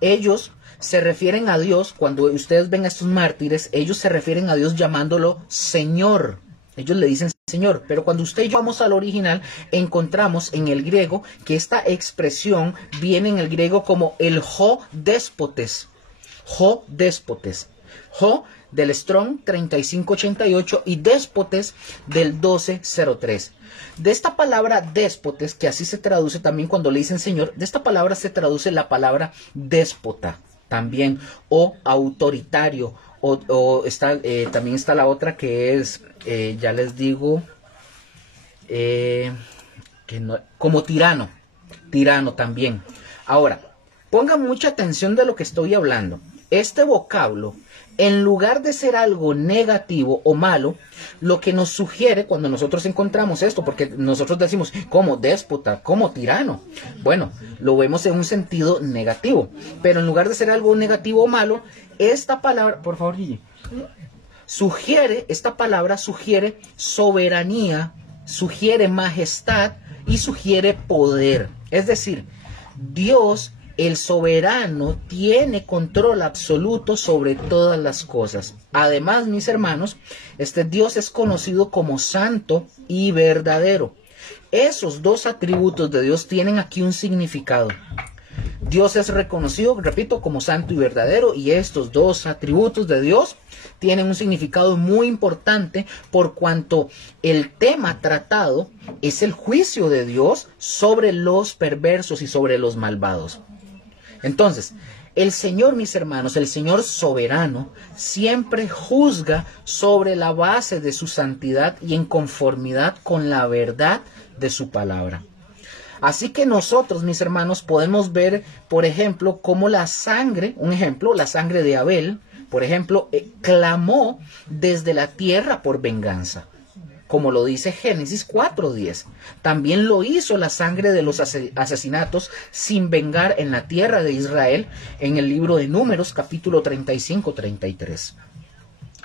Ellos se refieren a Dios, cuando ustedes ven a estos mártires, ellos se refieren a Dios llamándolo Señor. Ellos le dicen Señor, pero cuando usted y yo vamos al original, encontramos en el griego que esta expresión viene en el griego como el ho déspotes. Ho déspotes. Ho del Strong 3588 y déspotes del 1203. De esta palabra déspotes, que así se traduce también cuando le dicen Señor, de esta palabra se traduce la palabra déspota también, o autoritario, también está la otra que es, ya les digo, como tirano también. Ahora, pongan mucha atención de lo que estoy hablando. Este vocablo, en lugar de ser algo negativo o malo, lo que nos sugiere cuando nosotros encontramos esto, porque nosotros decimos como déspota, como tirano, bueno, lo vemos en un sentido negativo, pero en lugar de ser algo negativo o malo, esta palabra, por favor, Gigi, esta palabra sugiere soberanía, sugiere majestad y sugiere poder. Es decir, Dios, el soberano, tiene control absoluto sobre todas las cosas. Además, mis hermanos, este Dios es conocido como santo y verdadero. Esos dos atributos de Dios tienen aquí un significado. Dios es reconocido, repito, como santo y verdadero, y estos dos atributos de Dios tienen un significado muy importante por cuanto el tema tratado es el juicio de Dios sobre los perversos y sobre los malvados. Entonces, el Señor, mis hermanos, el Señor soberano, siempre juzga sobre la base de su santidad y en conformidad con la verdad de su palabra. Así que nosotros, mis hermanos, podemos ver, por ejemplo, cómo la sangre, un ejemplo, la sangre de Abel, por ejemplo, clamó desde la tierra por venganza, como lo dice Génesis 4:10. También lo hizo la sangre de los asesinatos sin vengar en la tierra de Israel en el libro de Números, capítulo 35-33.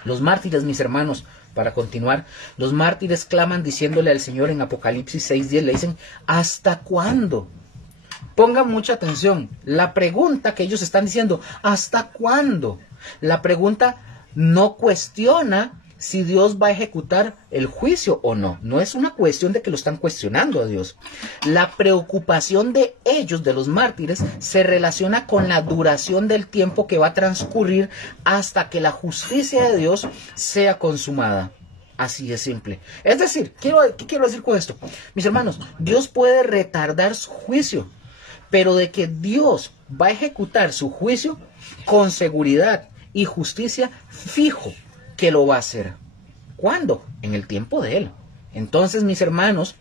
Los mártires, mis hermanos, para continuar, los mártires claman diciéndole al Señor en Apocalipsis 6:10, le dicen, ¿hasta cuándo? Pongan mucha atención. La pregunta que ellos están diciendo, ¿hasta cuándo? La pregunta no cuestiona si Dios va a ejecutar el juicio o no. No es una cuestión de que lo están cuestionando a Dios. La preocupación de ellos, de los mártires, se relaciona con la duración del tiempo que va a transcurrir hasta que la justicia de Dios sea consumada. Así de simple. Es decir, ¿qué quiero decir con esto? Mis hermanos, Dios puede retardar su juicio, pero de que Dios va a ejecutar su juicio con seguridad y justicia, fijo que lo va a hacer. ¿Cuándo? En el tiempo de Él. Entonces, mis hermanos,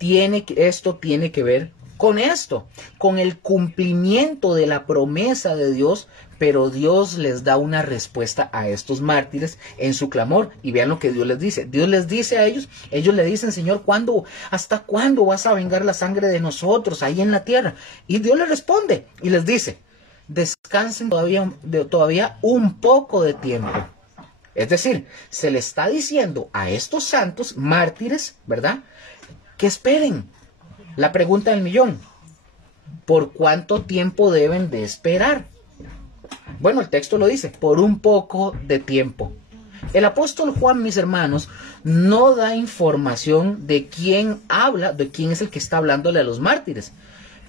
esto tiene que ver con esto, con el cumplimiento de la promesa de Dios, pero Dios les da una respuesta a estos mártires en su clamor. Y vean lo que Dios les dice. Dios les dice a ellos le dicen, Señor, ¿hasta cuándo vas a vengar la sangre de nosotros ahí en la tierra? Y Dios les responde y les dice, descansen todavía un poco de tiempo. Es decir, se le está diciendo a estos santos mártires, ¿verdad?, que esperen. La pregunta del millón, ¿por cuánto tiempo deben de esperar? Bueno, el texto lo dice, por un poco de tiempo. El apóstol Juan, mis hermanos, no da información de quién habla, de quién es el que está hablándole a los mártires.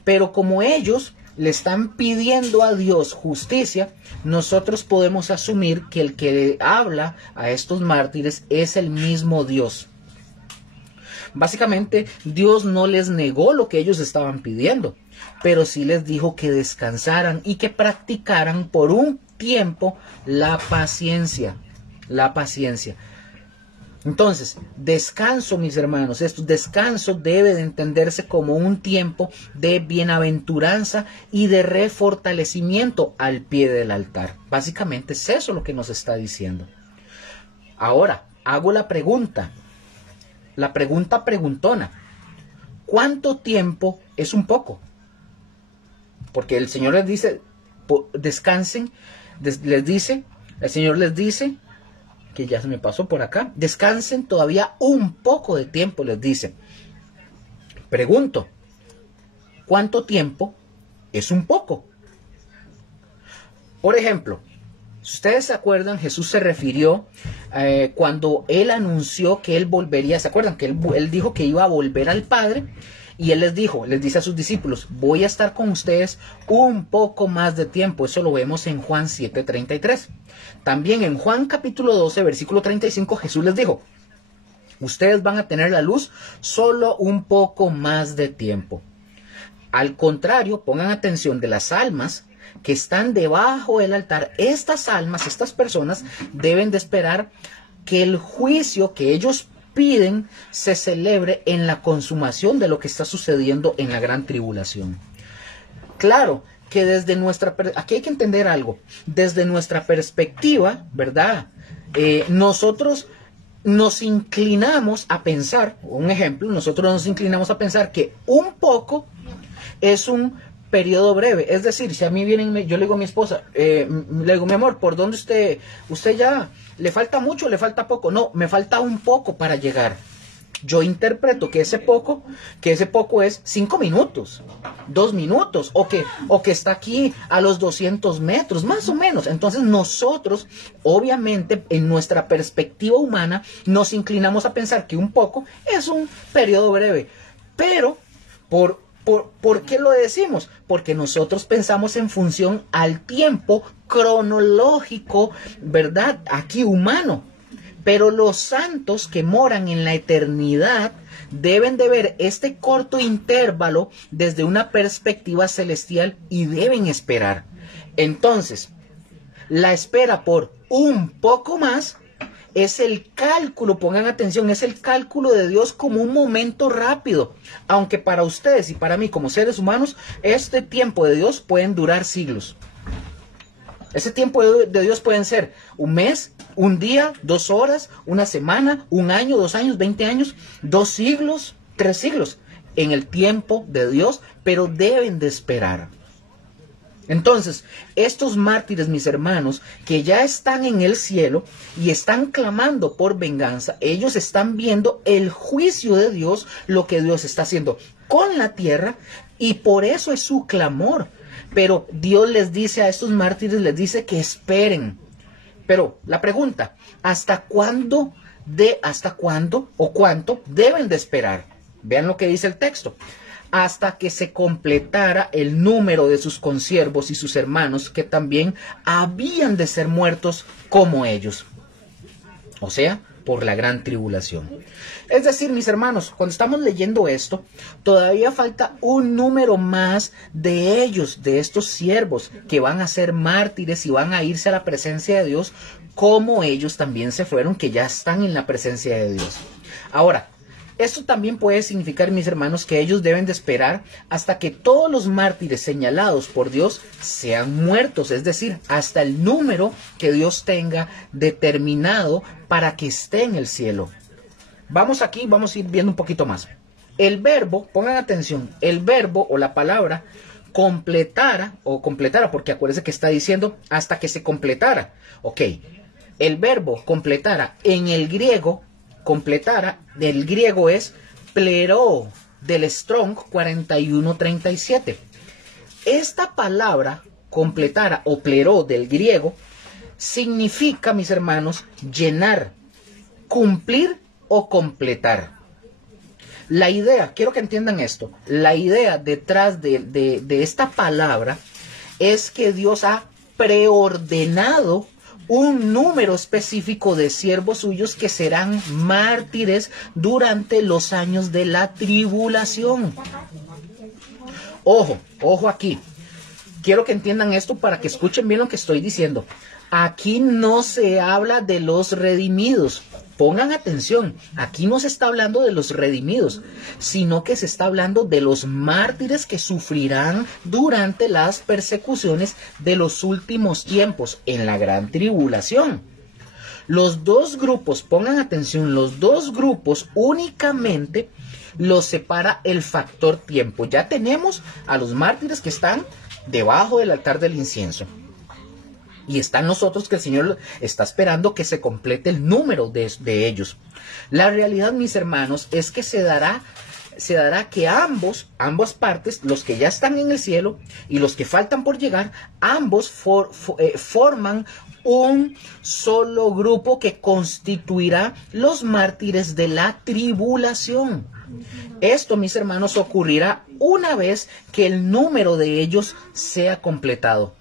Pero como ellos le están pidiendo a Dios justicia, nosotros podemos asumir que el que habla a estos mártires es el mismo Dios. Básicamente, Dios no les negó lo que ellos estaban pidiendo, pero sí les dijo que descansaran y que practicaran por un tiempo la paciencia. La paciencia. Entonces, descanso, mis hermanos, descanso debe de entenderse como un tiempo de bienaventuranza y de refortalecimiento al pie del altar. Básicamente es eso lo que nos está diciendo. Ahora, hago la pregunta preguntona. ¿Cuánto tiempo es un poco? Porque el Señor les dice, descansen, el Señor les dice, que ya se me pasó por acá, descansen todavía un poco de tiempo, les dice. Pregunto, ¿cuánto tiempo es un poco? Por ejemplo, si ustedes se acuerdan, Jesús se refirió cuando Él anunció que Él volvería, ¿se acuerdan? Que él dijo que iba a volver al Padre, y Él les dice a sus discípulos, voy a estar con ustedes un poco más de tiempo. Eso lo vemos en Juan 7:33. También en Juan capítulo 12, versículo 35, Jesús les dijo, ustedes van a tener la luz solo un poco más de tiempo. Al contrario, pongan atención, de las almas que están debajo del altar, estas almas, estas personas deben de esperar que el juicio que ellos piden se celebre en la consumación de lo que está sucediendo en la gran tribulación. Claro que aquí hay que entender algo, desde nuestra perspectiva, ¿verdad? Nosotros nos inclinamos a pensar, un ejemplo, nosotros nos inclinamos a pensar que un poco es un periodo breve. Es decir, si a mí vienen, yo le digo a mi esposa, le digo, mi amor, ¿por dónde usted ya le falta mucho, le falta poco? No, me falta un poco para llegar. Yo interpreto que ese poco es 5 minutos, 2 minutos, o que está aquí a los 200 metros, más o menos. Entonces nosotros, obviamente, en nuestra perspectiva humana, nos inclinamos a pensar que un poco es un periodo breve. Pero, ¿por qué lo decimos? Porque nosotros pensamos en función al tiempo cronológico, ¿verdad? Aquí humano. Pero los santos que moran en la eternidad deben de ver este corto intervalo desde una perspectiva celestial y deben esperar. Entonces, la espera por un poco más es el cálculo, pongan atención, es el cálculo de Dios como un momento rápido. Aunque para ustedes y para mí como seres humanos, este tiempo de Dios pueden durar siglos. Ese tiempo de Dios pueden ser un mes, un día, 2 horas, una semana, 1 año, 2 años, 20 años, 2 siglos, 3 siglos. En el tiempo de Dios, pero deben de esperar. Entonces, estos mártires, mis hermanos, que ya están en el cielo y están clamando por venganza, ellos están viendo el juicio de Dios, lo que Dios está haciendo con la tierra, Y por eso es su clamor. Pero Dios les dice a estos mártires, les dice que esperen. Pero la pregunta, ¿hasta cuándo o cuánto deben de esperar? Vean lo que dice el texto. Hasta que se completara el número de sus consiervos y sus hermanos, que también habían de ser muertos como ellos. O sea, por la gran tribulación. Es decir, mis hermanos, cuando estamos leyendo esto, todavía falta un número más de ellos, de estos siervos, que van a ser mártires y van a irse a la presencia de Dios, como ellos también se fueron, que ya están en la presencia de Dios. Ahora, esto también puede significar, mis hermanos, que ellos deben de esperar hasta que todos los mártires señalados por Dios sean muertos, es decir, hasta el número que Dios tenga determinado para que esté en el cielo. Vamos a ir viendo un poquito más. El verbo, pongan atención, el verbo o la palabra completara, porque acuérdense que está diciendo hasta que se completara. Ok, el verbo completara en el griego, del griego es pleró, del Strong 4137. Esta palabra completara o pleró del griego significa, mis hermanos, llenar, cumplir o completar. La idea, quiero que entiendan esto, la idea detrás de esta palabra es que Dios ha preordenado un número específico de siervos suyos que serán mártires durante los años de la tribulación. Ojo aquí. Quiero que entiendan esto para que escuchen bien lo que estoy diciendo. Aquí no se habla de los redimidos. Pongan atención, aquí no se está hablando de los redimidos, sino que se está hablando de los mártires que sufrirán durante las persecuciones de los últimos tiempos en la gran tribulación. Los dos grupos, pongan atención, los dos grupos únicamente los separa el factor tiempo. Ya tenemos a los mártires que están debajo del altar del incienso. Y están nosotros que el Señor está esperando que se complete el número de ellos. La realidad, mis hermanos, es que se dará que ambas partes, los que ya están en el cielo y los que faltan por llegar, ambos forman un solo grupo que constituirá los mártires de la tribulación. Esto, mis hermanos, ocurrirá una vez que el número de ellos sea completado.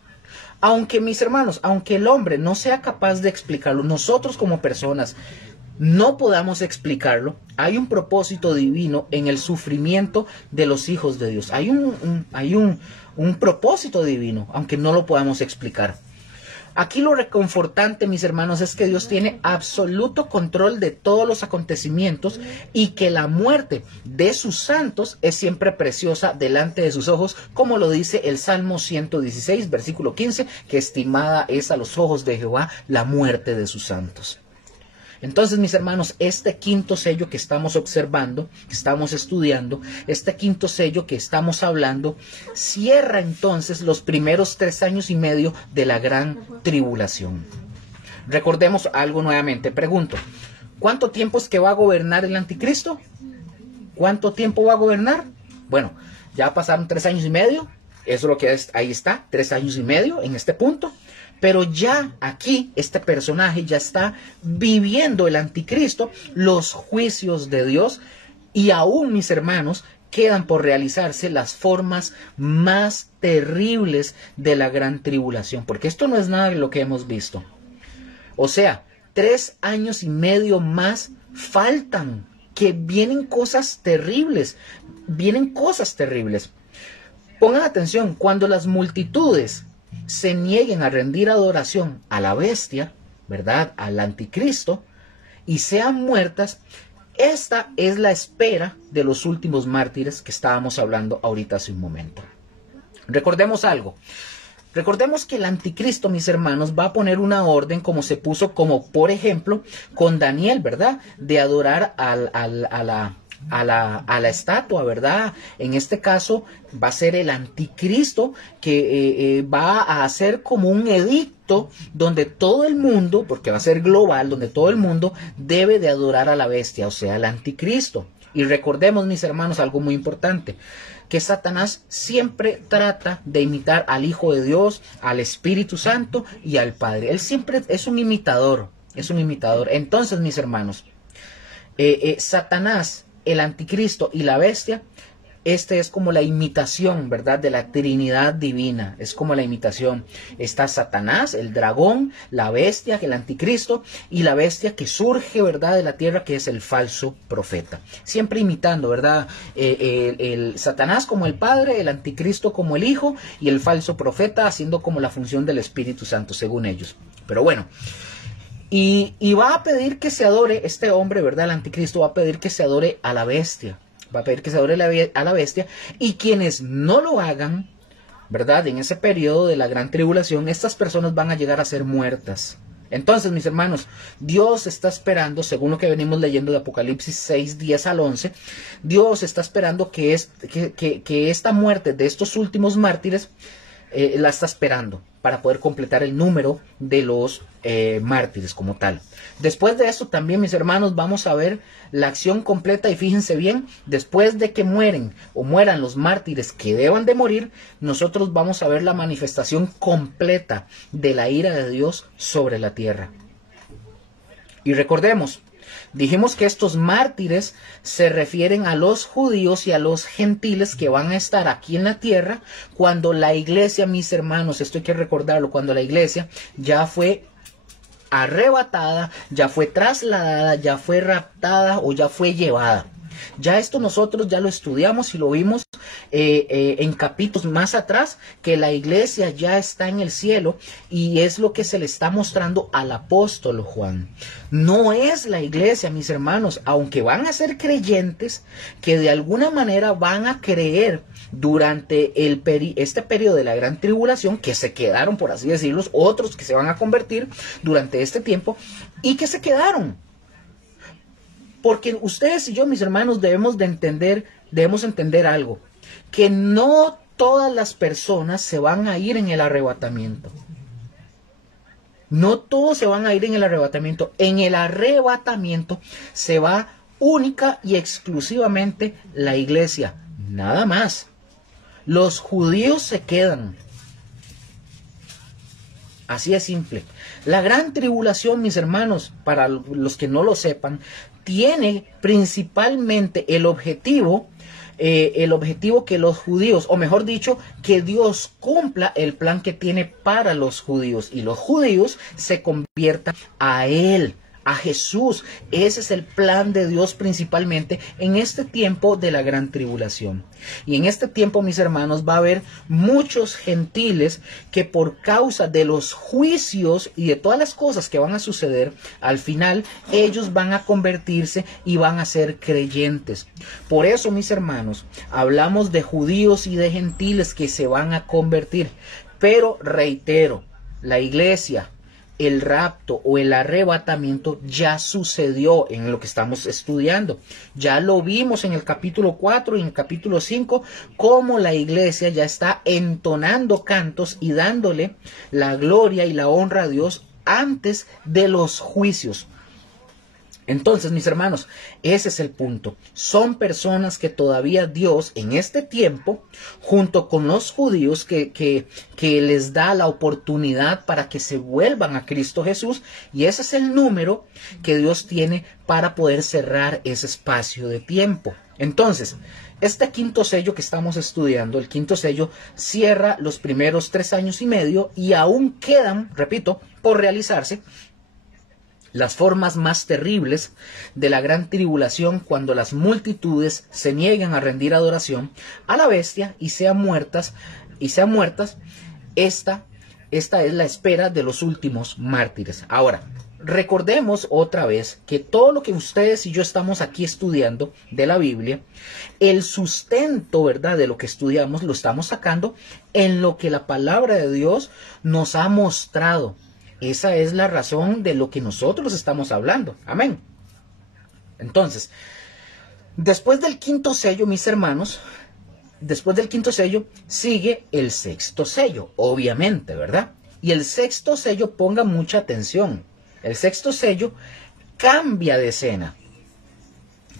Aunque, mis hermanos, aunque el hombre no sea capaz de explicarlo, nosotros como personas no podamos explicarlo, hay un propósito divino en el sufrimiento de los hijos de Dios. Hay un propósito divino, aunque no lo podamos explicar. Aquí lo reconfortante, mis hermanos, es que Dios tiene absoluto control de todos los acontecimientos y que la muerte de sus santos es siempre preciosa delante de sus ojos, como lo dice el Salmo 116, versículo 15, que estimada es a los ojos de Jehová la muerte de sus santos. Entonces, mis hermanos, este quinto sello que estamos observando, que estamos estudiando, este quinto sello que estamos hablando, cierra entonces los primeros 3 años y medio de la gran tribulación. Recordemos algo nuevamente, pregunto, ¿cuánto tiempo es que va a gobernar el anticristo? ¿Cuánto tiempo va a gobernar? Bueno, ya pasaron 3 años y medio, eso es lo que ahí está, 3 años y medio en este punto. Pero ya aquí este personaje ya está viviendo el anticristo, los juicios de Dios, y aún, mis hermanos, quedan por realizarse las formas más terribles de la gran tribulación, porque esto no es nada de lo que hemos visto. O sea, 3 años y medio más faltan, que vienen cosas terribles, Pongan atención, cuando las multitudes se nieguen a rendir adoración a la bestia, ¿verdad?, al anticristo, y sean muertas, esta es la espera de los últimos mártires que estábamos hablando ahorita hace un momento. Recordemos algo. Recordemos que el anticristo, mis hermanos, va a poner una orden como se puso, como por ejemplo, con Daniel, ¿verdad?, de adorar a la estatua, ¿verdad? En este caso va a ser el anticristo que va a hacer como un edicto donde todo el mundo, porque va a ser global, donde todo el mundo debe de adorar a la bestia, o sea, al anticristo. Y recordemos, mis hermanos, algo muy importante, que Satanás siempre trata de imitar al Hijo de Dios, al Espíritu Santo y al Padre. Él siempre es un imitador, es un imitador. Entonces, mis hermanos, Satanás, el anticristo y la bestia, este es como la imitación, ¿verdad?, de la Trinidad divina. Es como la imitación. Está Satanás, el dragón, la bestia, el anticristo, y la bestia que surge, ¿verdad?, de la tierra, que es el falso profeta. Siempre imitando, ¿verdad?, el Satanás como el Padre, el anticristo como el Hijo, y el falso profeta haciendo como la función del Espíritu Santo, según ellos. Pero bueno, y va a pedir que se adore este hombre, ¿verdad?, el anticristo va a pedir que se adore a la bestia. Va a pedir que se adore a la bestia, y quienes no lo hagan, ¿verdad?, en ese periodo de la gran tribulación, estas personas van a llegar a ser muertas. Entonces, mis hermanos, Dios está esperando, según lo que venimos leyendo de Apocalipsis 6, 10 al 11, Dios está esperando que esta muerte de estos últimos mártires la está esperando para poder completar el número de los mártires como tal. Después de eso también, mis hermanos, vamos a ver la acción completa, y fíjense bien, después de que mueran los mártires que deban de morir, nosotros vamos a ver la manifestación completa de la ira de Dios sobre la tierra. Y recordemos, dijimos que estos mártires se refieren a los judíos y a los gentiles que van a estar aquí en la tierra cuando la iglesia, mis hermanos, esto hay que recordarlo, cuando la iglesia ya fue arrebatada, ya fue trasladada, ya fue raptada o ya fue llevada. Ya esto nosotros ya lo estudiamos y lo vimos en capítulos más atrás, que la iglesia ya está en el cielo, y es lo que se le está mostrando al apóstol Juan. No es la iglesia, mis hermanos, aunque van a ser creyentes, que de alguna manera van a creer durante este periodo de la gran tribulación, que se quedaron, por así decirlo, otros que se van a convertir durante este tiempo y que se quedaron. Porque ustedes y yo, mis hermanos, debemos entender algo, que no todas las personas se van a ir en el arrebatamiento. No todos se van a ir en el arrebatamiento. En el arrebatamiento se va única y exclusivamente la iglesia, nada más. Los judíos se quedan. Así de simple. La gran tribulación, mis hermanos, para los que no lo sepan, tiene principalmente el objetivo que los judíos, o mejor dicho, que Dios cumpla el plan que tiene para los judíos, y los judíos se conviertan a Él, a Jesús. Ese es el plan de Dios principalmente en este tiempo de la gran tribulación. Y en este tiempo, mis hermanos, va a haber muchos gentiles que por causa de los juicios y de todas las cosas que van a suceder, al final ellos van a convertirse y van a ser creyentes. Por eso, mis hermanos, hablamos de judíos y de gentiles que se van a convertir. Pero reitero, la iglesia, el rapto o el arrebatamiento ya sucedió en lo que estamos estudiando. Ya lo vimos en el capítulo 4 y en el capítulo 5, cómo la iglesia ya está entonando cantos y dándole la gloria y la honra a Dios antes de los juicios. Entonces, mis hermanos, ese es el punto. Son personas que todavía Dios en este tiempo, junto con los judíos, que les da la oportunidad para que se vuelvan a Cristo Jesús, y ese es el número que Dios tiene para poder cerrar ese espacio de tiempo. Entonces, este quinto sello que estamos estudiando, el quinto sello, cierra los primeros 3 años y medio, y aún quedan, repito, por realizarse las formas más terribles de la gran tribulación, cuando las multitudes se niegan a rendir adoración a la bestia y sean muertas. Esta es la espera de los últimos mártires. Ahora, recordemos otra vez que todo lo que ustedes y yo estamos aquí estudiando de la Biblia, el sustento, ¿verdad?, de lo que estudiamos, lo estamos sacando en lo que la palabra de Dios nos ha mostrado. Esa es la razón de lo que nosotros estamos hablando. Amén. Entonces, después del quinto sello, mis hermanos, después del quinto sello sigue el sexto sello, obviamente, ¿verdad? Y el sexto sello, ponga mucha atención, el sexto sello cambia de escena.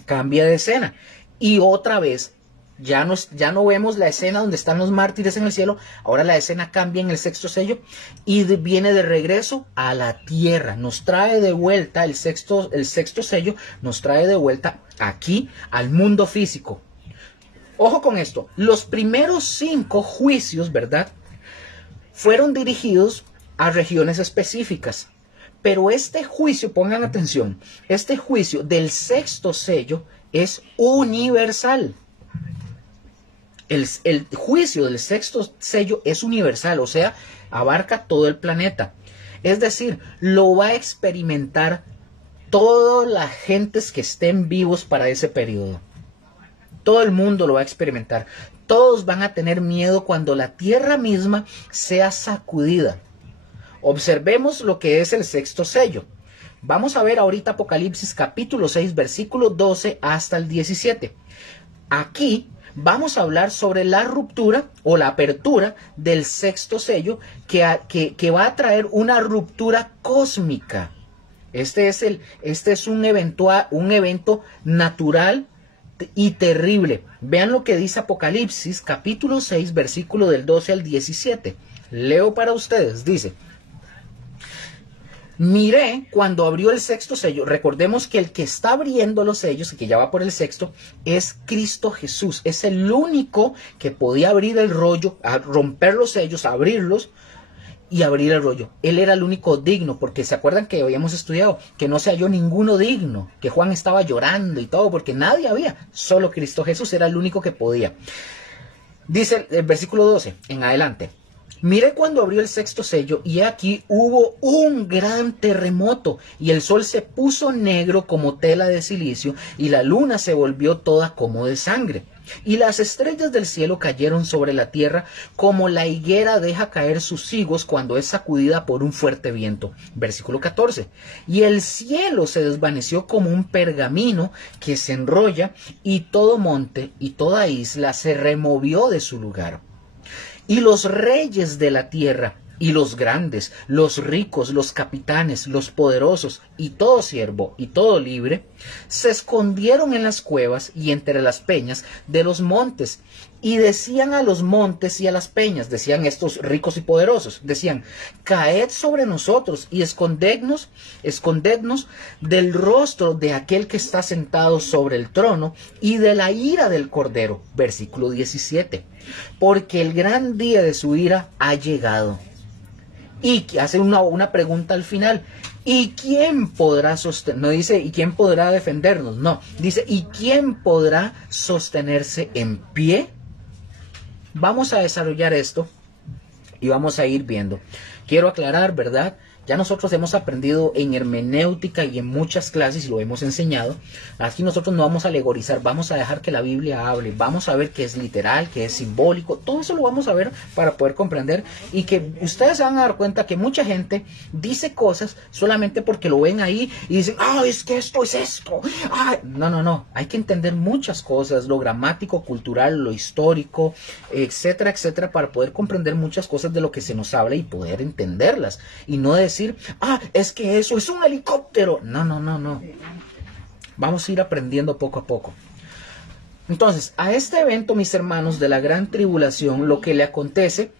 cambia de escena. Y otra vez, ya no vemos la escena donde están los mártires en el cielo. Ahora la escena cambia en el sexto sello y viene de regreso a la tierra. Nos trae de vuelta el sexto sello, nos trae de vuelta aquí al mundo físico. Ojo con esto, los primeros 5 juicios, ¿verdad?, fueron dirigidos a regiones específicas. Pero este juicio, pongan atención, este juicio del sexto sello es universal. El juicio del sexto sello es universal, o sea, abarca todo el planeta. Es decir, lo va a experimentar todas las gentes que estén vivos para ese periodo. Todo el mundo lo va a experimentar. Todos van a tener miedo cuando la tierra misma sea sacudida. Observemos lo que es el sexto sello. Vamos a ver ahorita Apocalipsis capítulo 6, versículo 12 hasta el 17. Aquí vamos a hablar sobre la ruptura o la apertura del sexto sello que va a traer una ruptura cósmica. Este es un evento natural y terrible. Vean lo que dice Apocalipsis capítulo 6, versículo del 12 al 17. Leo para ustedes, dice: miré cuando abrió el sexto sello. Recordemos que el que está abriendo los sellos, y que ya va por el sexto, es Cristo Jesús. Es el único que podía abrir el rollo, romper los sellos, abrirlos y abrir el rollo. Él era el único digno, porque se acuerdan que habíamos estudiado que no se halló ninguno digno, que Juan estaba llorando y todo, porque nadie había, solo Cristo Jesús era el único que podía. Dice el versículo 12 en adelante: miré cuando abrió el sexto sello, y aquí hubo un gran terremoto, y el sol se puso negro como tela de silicio, y la luna se volvió toda como de sangre. Y las estrellas del cielo cayeron sobre la tierra como la higuera deja caer sus higos cuando es sacudida por un fuerte viento. Versículo 14. Y el cielo se desvaneció como un pergamino que se enrolla, y todo monte y toda isla se removió de su lugar. Y los reyes de la tierra, y los grandes, los ricos, los capitanes, los poderosos, y todo siervo y todo libre, se escondieron en las cuevas y entre las peñas de los montes, y decían a los montes y a las peñas, decían estos ricos y poderosos, decían: caed sobre nosotros y escondednos del rostro de aquel que está sentado sobre el trono y de la ira del Cordero. Versículo 17. Porque el gran día de su ira ha llegado. Y hace una pregunta al final: ¿y quién podrá sostener? No dice ¿y quién podrá defendernos? No, dice ¿y quién podrá sostenerse en pie? Vamos a desarrollar esto y vamos a ir viendo. Quiero aclarar, ¿verdad? Ya nosotros hemos aprendido en hermenéutica y en muchas clases y lo hemos enseñado. Aquí nosotros no vamos a alegorizar, vamos a dejar que la Biblia hable. Vamos a ver qué es literal, qué es simbólico. Todo eso lo vamos a ver para poder comprender, y que ustedes se van a dar cuenta que mucha gente dice cosas solamente porque lo ven ahí y dicen: es que esto es esto. No. Hay que entender muchas cosas, lo gramático, cultural, lo histórico, etcétera, etcétera, para poder comprender muchas cosas de lo que se nos habla y poder entenderlas. Y no decir: es que eso es un helicóptero. No. Vamos a ir aprendiendo poco a poco. Entonces, a este evento, mis hermanos, de la gran tribulación, lo que le acontece,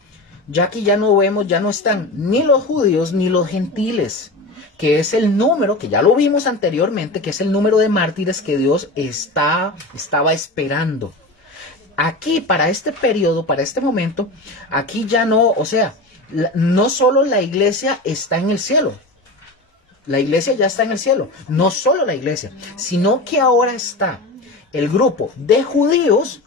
ya aquí ya no vemos, ya no están ni los judíos ni los gentiles, que es el número, que ya lo vimos anteriormente, que es el número de mártires que Dios estaba esperando. Aquí, para este periodo, para este momento, aquí ya no, o sea, no solo la iglesia está en el cielo, la iglesia ya está en el cielo, no solo la iglesia, sino que ahora está el grupo de judíos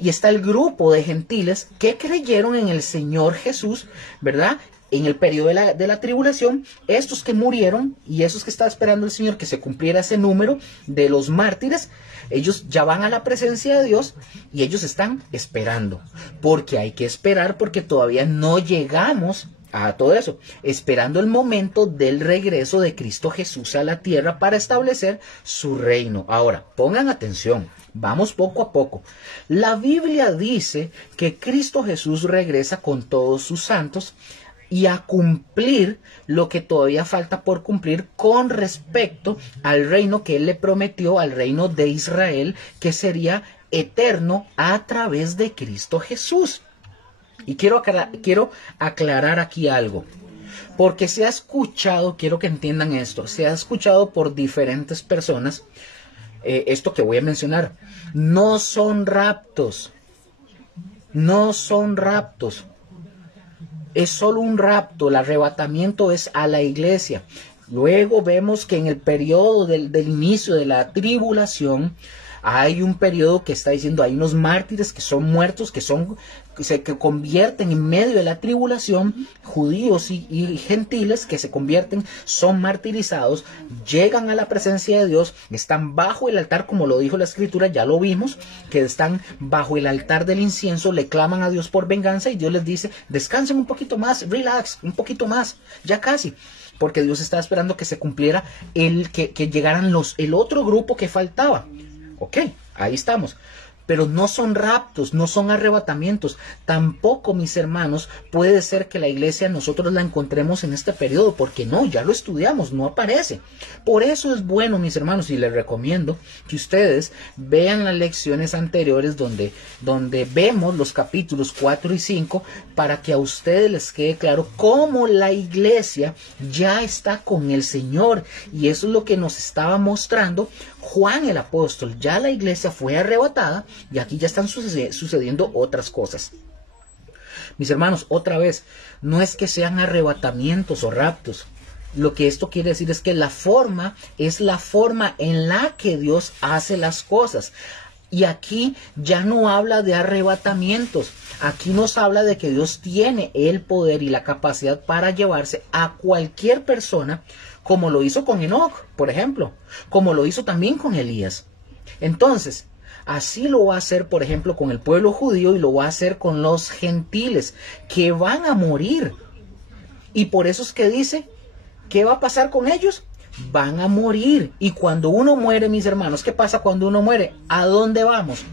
y está el grupo de gentiles que creyeron en el Señor Jesús, ¿verdad? En el periodo de la tribulación, estos que murieron y esos que está esperando el Señor que se cumpliera ese número de los mártires, ellos ya van a la presencia de Dios y ellos están esperando, porque hay que esperar, porque todavía no llegamos a todo eso, esperando el momento del regreso de Cristo Jesús a la tierra para establecer su reino. Ahora, pongan atención, vamos poco a poco. La Biblia dice que Cristo Jesús regresa con todos sus santos y a cumplir lo que todavía falta por cumplir con respecto al reino que Él le prometió, al reino de Israel, que sería eterno a través de Cristo Jesús. Y quiero aclarar aquí algo, porque se ha escuchado, quiero que entiendan esto, se ha escuchado por diferentes personas esto que voy a mencionar. No son raptos, no son raptos. Es solo un rapto, el arrebatamiento es a la iglesia. Luego vemos que en el periodo del inicio de la tribulación hay un periodo que está diciendo hay unos mártires que son muertos, que se convierten en medio de la tribulación, judíos y gentiles que se convierten, son martirizados, llegan a la presencia de Dios, están bajo el altar, como lo dijo la escritura, ya lo vimos, que están bajo el altar del incienso, le claman a Dios por venganza y Dios les dice, descansen un poquito más, relax, un poquito más, ya casi. Porque Dios estaba esperando que se cumpliera que llegaran el otro grupo que faltaba. Ok, ahí estamos. Pero no son raptos, no son arrebatamientos. Tampoco, mis hermanos, puede ser que la iglesia nosotros la encontremos en este periodo, porque no, ya lo estudiamos, no aparece. Por eso es bueno, mis hermanos, y les recomiendo que ustedes vean las lecciones anteriores donde vemos los capítulos 4 y 5 para que a ustedes les quede claro cómo la iglesia ya está con el Señor. Y eso es lo que nos estaba mostrando Juan el apóstol. Ya la iglesia fue arrebatada y aquí ya están sucediendo otras cosas. Mis hermanos, otra vez, no es que sean arrebatamientos o raptos. Lo que esto quiere decir es que la forma es la forma en la que Dios hace las cosas. Y aquí ya no habla de arrebatamientos. Aquí nos habla de que Dios tiene el poder y la capacidad para llevarse a cualquier persona, como lo hizo con Enoc, por ejemplo, como lo hizo también con Elías. Entonces, así lo va a hacer, por ejemplo, con el pueblo judío y lo va a hacer con los gentiles, que van a morir. Y por eso es que dice, ¿qué va a pasar con ellos? Van a morir. Y cuando uno muere, mis hermanos, ¿qué pasa cuando uno muere? ¿A dónde vamos?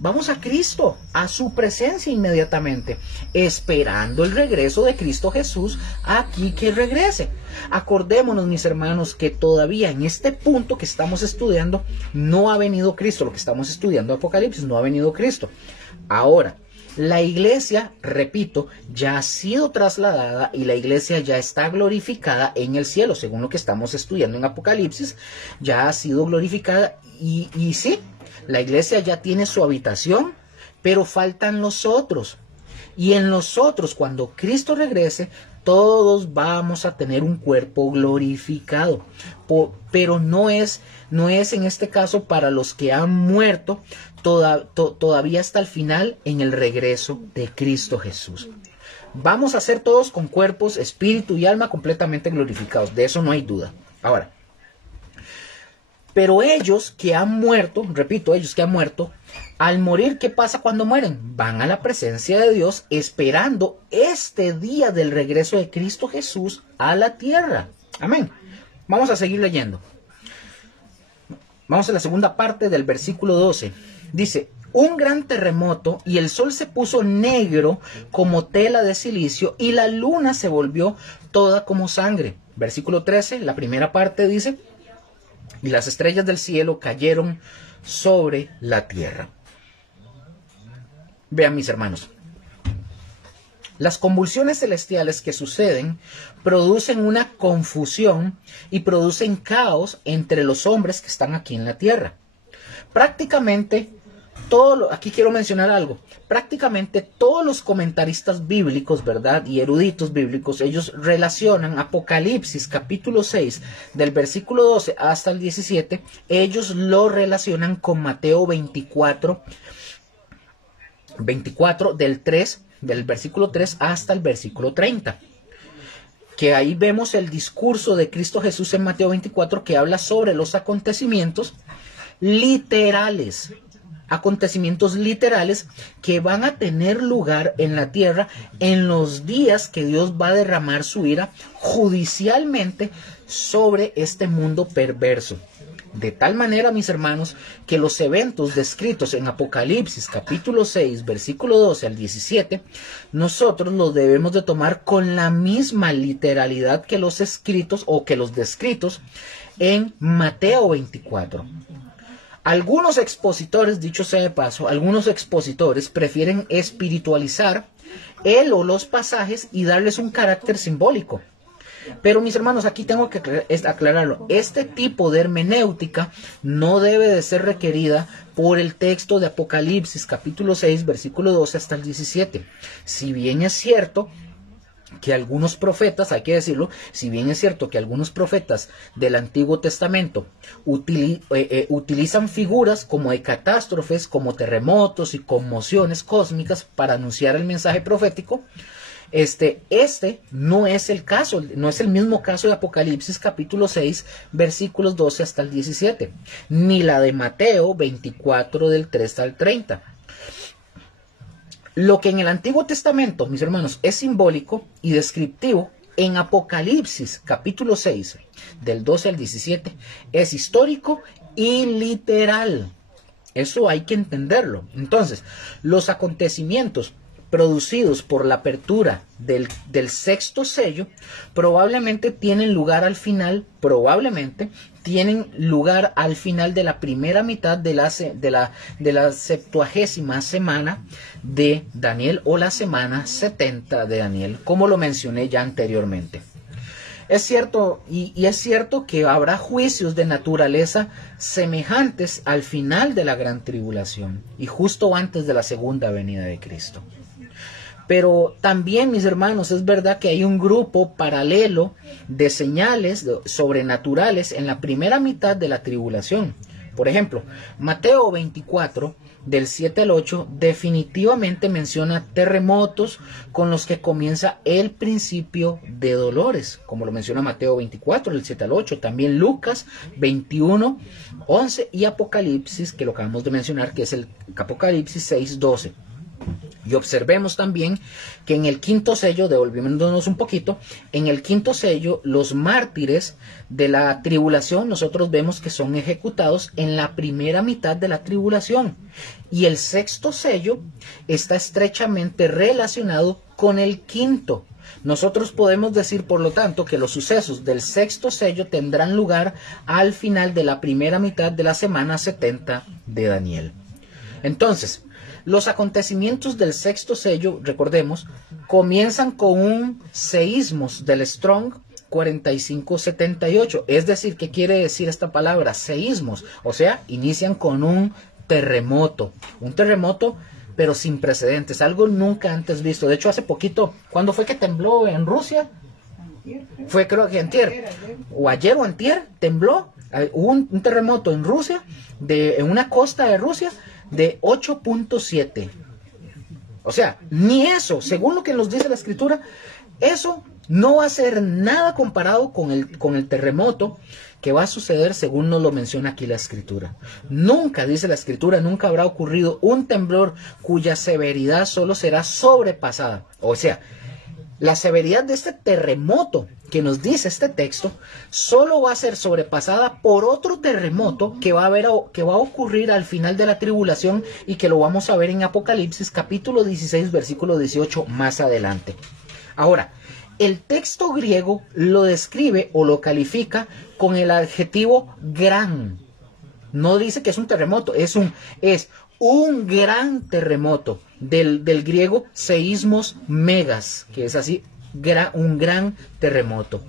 Vamos a Cristo, a su presencia inmediatamente, esperando el regreso de Cristo Jesús aquí que regrese. Acordémonos, mis hermanos, que todavía en este punto que estamos estudiando no ha venido Cristo. Lo que estamos estudiando Apocalipsis, no ha venido Cristo. Ahora, la iglesia, repito, ya ha sido trasladada y la iglesia ya está glorificada en el cielo, según lo que estamos estudiando en Apocalipsis, ya ha sido glorificada y sí, la iglesia ya tiene su habitación, pero faltan los otros. Y en los otros, cuando Cristo regrese, todos vamos a tener un cuerpo glorificado. Pero no es en este caso para los que han muerto todavía hasta el final en el regreso de Cristo Jesús. Vamos a ser todos con cuerpos, espíritu y alma completamente glorificados. De eso no hay duda. Ahora, pero ellos que han muerto, repito, ellos que han muerto, al morir, ¿qué pasa cuando mueren? Van a la presencia de Dios esperando este día del regreso de Cristo Jesús a la tierra. Amén. Vamos a seguir leyendo. Vamos a la segunda parte del versículo 12. Dice, un gran terremoto y el sol se puso negro como tela de silicio y la luna se volvió toda como sangre. Versículo 13, la primera parte dice, y las estrellas del cielo cayeron sobre la tierra. Vean, mis hermanos, las convulsiones celestiales que suceden producen una confusión y producen caos entre los hombres que están aquí en la tierra. Prácticamente aquí quiero mencionar algo. Prácticamente todos los comentaristas bíblicos, ¿verdad? Y eruditos bíblicos, ellos relacionan Apocalipsis capítulo 6 del versículo 12 hasta el 17, ellos lo relacionan con Mateo 24 del versículo 3 hasta el versículo 30. Que ahí vemos el discurso de Cristo Jesús en Mateo 24 que habla sobre los acontecimientos literales que van a tener lugar en la tierra en los días que Dios va a derramar su ira judicialmente sobre este mundo perverso. De tal manera, mis hermanos, que los eventos descritos en Apocalipsis capítulo 6, versículo 12 al 17, nosotros los debemos de tomar con la misma literalidad que los escritos o que los descritos en Mateo 24. Algunos expositores, dicho sea de paso, algunos expositores prefieren espiritualizar el o los pasajes y darles un carácter simbólico. Pero mis hermanos, aquí tengo que aclararlo. Este tipo de hermenéutica no debe de ser requerida por el texto de Apocalipsis capítulo 6, versículo 12 hasta el 17. Si bien es cierto que algunos profetas, hay que decirlo, si bien es cierto que algunos profetas del Antiguo Testamento utilizan figuras como de catástrofes, como terremotos y conmociones cósmicas para anunciar el mensaje profético, este no es el caso, no es el mismo caso de Apocalipsis capítulo 6, versículos 12 hasta el 17, ni la de Mateo 24 del 3 al 30. Lo que en el Antiguo Testamento, mis hermanos, es simbólico y descriptivo, en Apocalipsis capítulo 6, del 12 al 17, es histórico y literal. Eso hay que entenderlo. Entonces, los acontecimientos producidos por la apertura del sexto sello probablemente tienen lugar al final de la primera mitad de la 70ª semana de Daniel, o la semana 70 de Daniel, como lo mencioné ya anteriormente. Es cierto, y es cierto que habrá juicios de naturaleza semejantes al final de la gran tribulación y justo antes de la segunda venida de Cristo. Pero también, mis hermanos, es verdad que hay un grupo paralelo de señales sobrenaturales en la primera mitad de la tribulación. Por ejemplo, Mateo 24, del 7 al 8, definitivamente menciona terremotos con los que comienza el principio de dolores, como lo menciona Mateo 24, del 7 al 8. También Lucas 21, 11 y Apocalipsis, que lo acabamos de mencionar, que es el Apocalipsis 6, 12. Y observemos también que en el quinto sello, devolviéndonos un poquito, en el quinto sello, los mártires de la tribulación, nosotros vemos que son ejecutados en la primera mitad de la tribulación. Y el sexto sello está estrechamente relacionado con el quinto. Nosotros podemos decir, por lo tanto, que los sucesos del sexto sello tendrán lugar al final de la primera mitad de la semana 70 de Daniel. Entonces, los acontecimientos del sexto sello, recordemos, comienzan con un seísmos del Strong 4578. Es decir, ¿qué quiere decir esta palabra? Seísmos. O sea, inician con un terremoto. Un terremoto, pero sin precedentes. Algo nunca antes visto. De hecho, hace poquito, ¿cuándo fue que tembló en Rusia? Fue, creo que antier. O ayer o antier, tembló. Hubo un terremoto en Rusia, en una costa de Rusia, de 8.7. O sea, ni eso, según lo que nos dice la escritura, eso no va a ser nada comparado con el terremoto que va a suceder según nos lo menciona aquí la escritura. Nunca, dice la escritura, nunca habrá ocurrido un temblor cuya severidad solo será sobrepasada. O sea, la severidad de este terremoto que nos dice este texto solo va a ser sobrepasada por otro terremoto que va a ocurrir al final de la tribulación y que lo vamos a ver en Apocalipsis capítulo 16 versículo 18 más adelante. Ahora, el texto griego lo describe o lo califica con el adjetivo gran. No dice que es un terremoto, es un gran terremoto, del griego seísmos megas, que es así, un gran terremoto.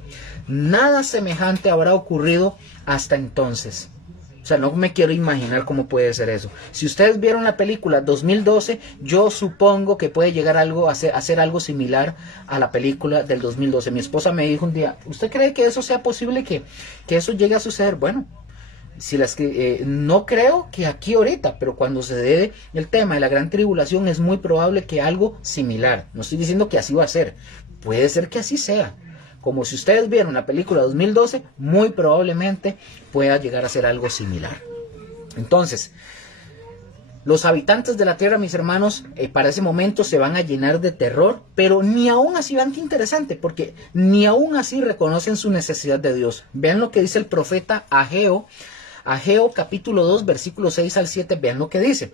Nada semejante habrá ocurrido hasta entonces. O sea, no me quiero imaginar cómo puede ser eso. Si ustedes vieron la película 2012, yo supongo que puede llegar a ser algo similar a la película del 2012. Mi esposa me dijo un día, ¿usted cree que eso sea posible, que eso llegue a suceder? Bueno, no creo que aquí ahorita, pero cuando se dé el tema de la gran tribulación es muy probable que algo similar. No estoy diciendo que así va a ser, puede ser que así sea. Como si ustedes vieron la película 2012, muy probablemente pueda llegar a ser algo similar. Entonces, los habitantes de la tierra, mis hermanos, para ese momento se van a llenar de terror, pero ni aún así, vean qué interesante, porque ni aún así reconocen su necesidad de Dios. Vean lo que dice el profeta Ageo Ageo capítulo 2, versículos 6 al 7, vean lo que dice.